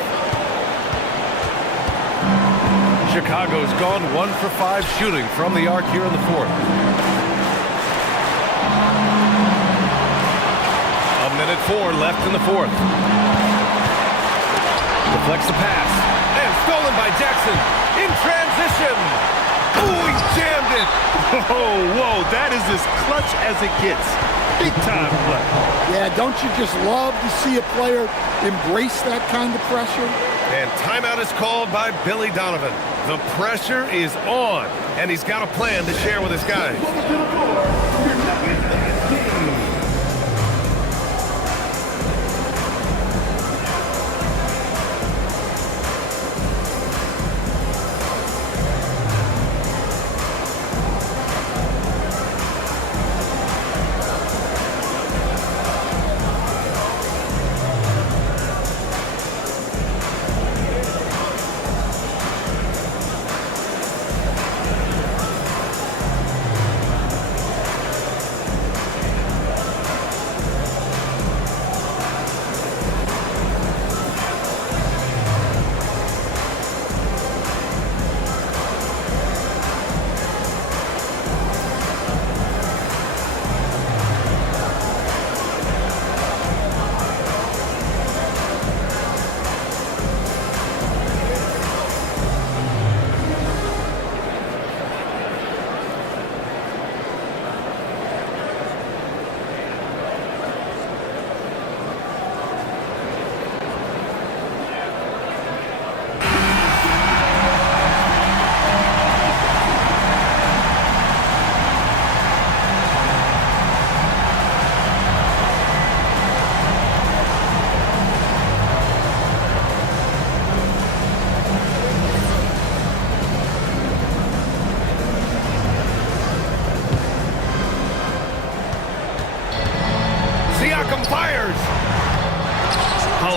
Chicago's gone 1 for 5 shooting from the arc here in the fourth. 1:04 left in the fourth. Deflects the pass. And stolen by Jackson. In transition. Oh, he jammed it. Whoa, that is as clutch as it gets. Big time play. Yeah, don't you just love to see a player embrace that kind of pressure? And timeout is called by Billy Donovan. The pressure is on, and he's got a plan to share with his guys.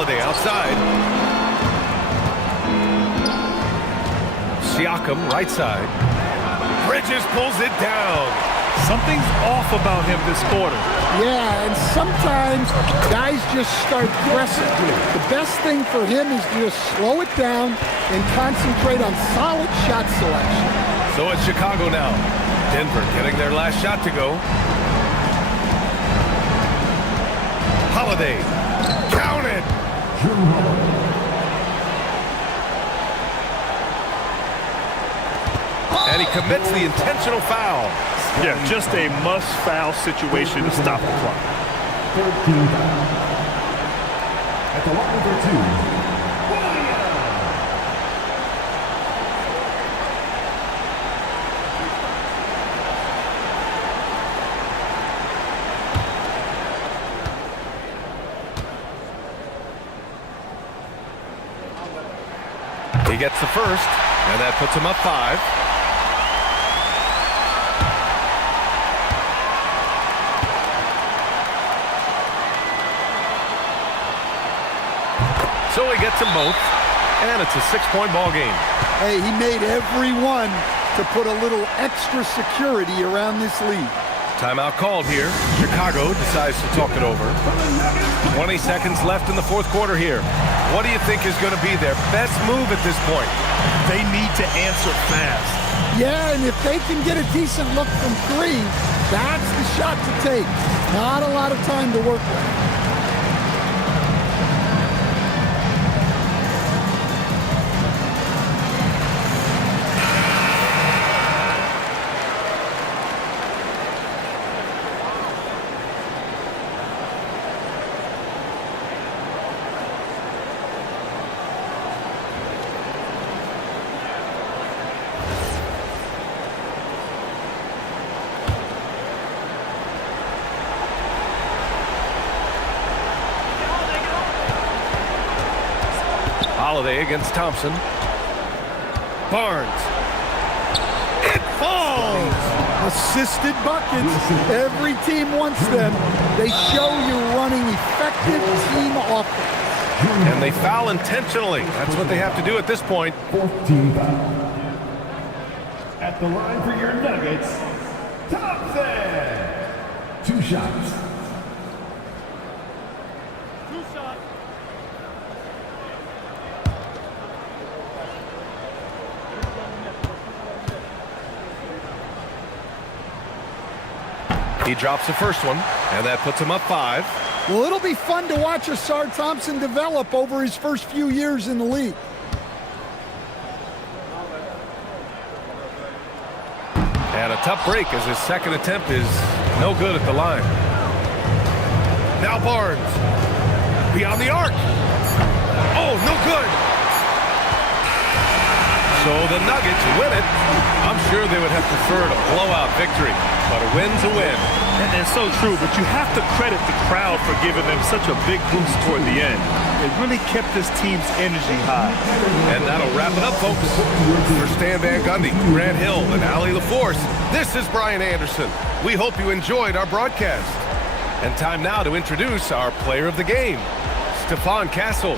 Holiday outside. Siakam right side. Bridges pulls it down. Something's off about him this quarter. Yeah, and sometimes guys just start pressing. The best thing for him is to just slow it down and concentrate on solid shot selection. So it's Chicago now. Denver getting their last shot to go. Holiday. Count it. And he commits the intentional foul. Yeah, just a must-foul situation to stop the clock. 13 foul. At the line for 2. He gets the first, and that puts him up 5. So he gets them both, and it's a 6-point ball game. Hey, he made every one to put a little extra security around this lead. Timeout called here. Chicago decides to talk it over. 20 seconds left in the fourth quarter here. What do you think is going to be their best move at this point? They need to answer fast. Yeah, and if they can get a decent look from 3, that's the shot to take. Not a lot of time to work with. Holiday against Thompson. Barnes. It falls! Assisted buckets. Every team wants them. They show you're running effective team offense. And they foul intentionally. That's what they have to do at this point. 14 foul. At the line for your Nuggets, Thompson. 2 shots. He drops the first one, and that puts him up 5. Well, it'll be fun to watch Ausar Thompson develop over his first few years in the league. And a tough break as his second attempt is no good at the line. Now Barnes. Beyond the arc. Oh, no good. So the Nuggets win it. I'm sure they would have preferred a blowout victory, but a win's a win. And so true, but you have to credit the crowd for giving them such a big boost toward the end. It really kept this team's energy high. And that'll wrap it up, folks. For Stan Van Gundy, Grant Hill, and Allie LaForce, this is Brian Anderson. We hope you enjoyed our broadcast. And time now to introduce our player of the game, Stephon Castle.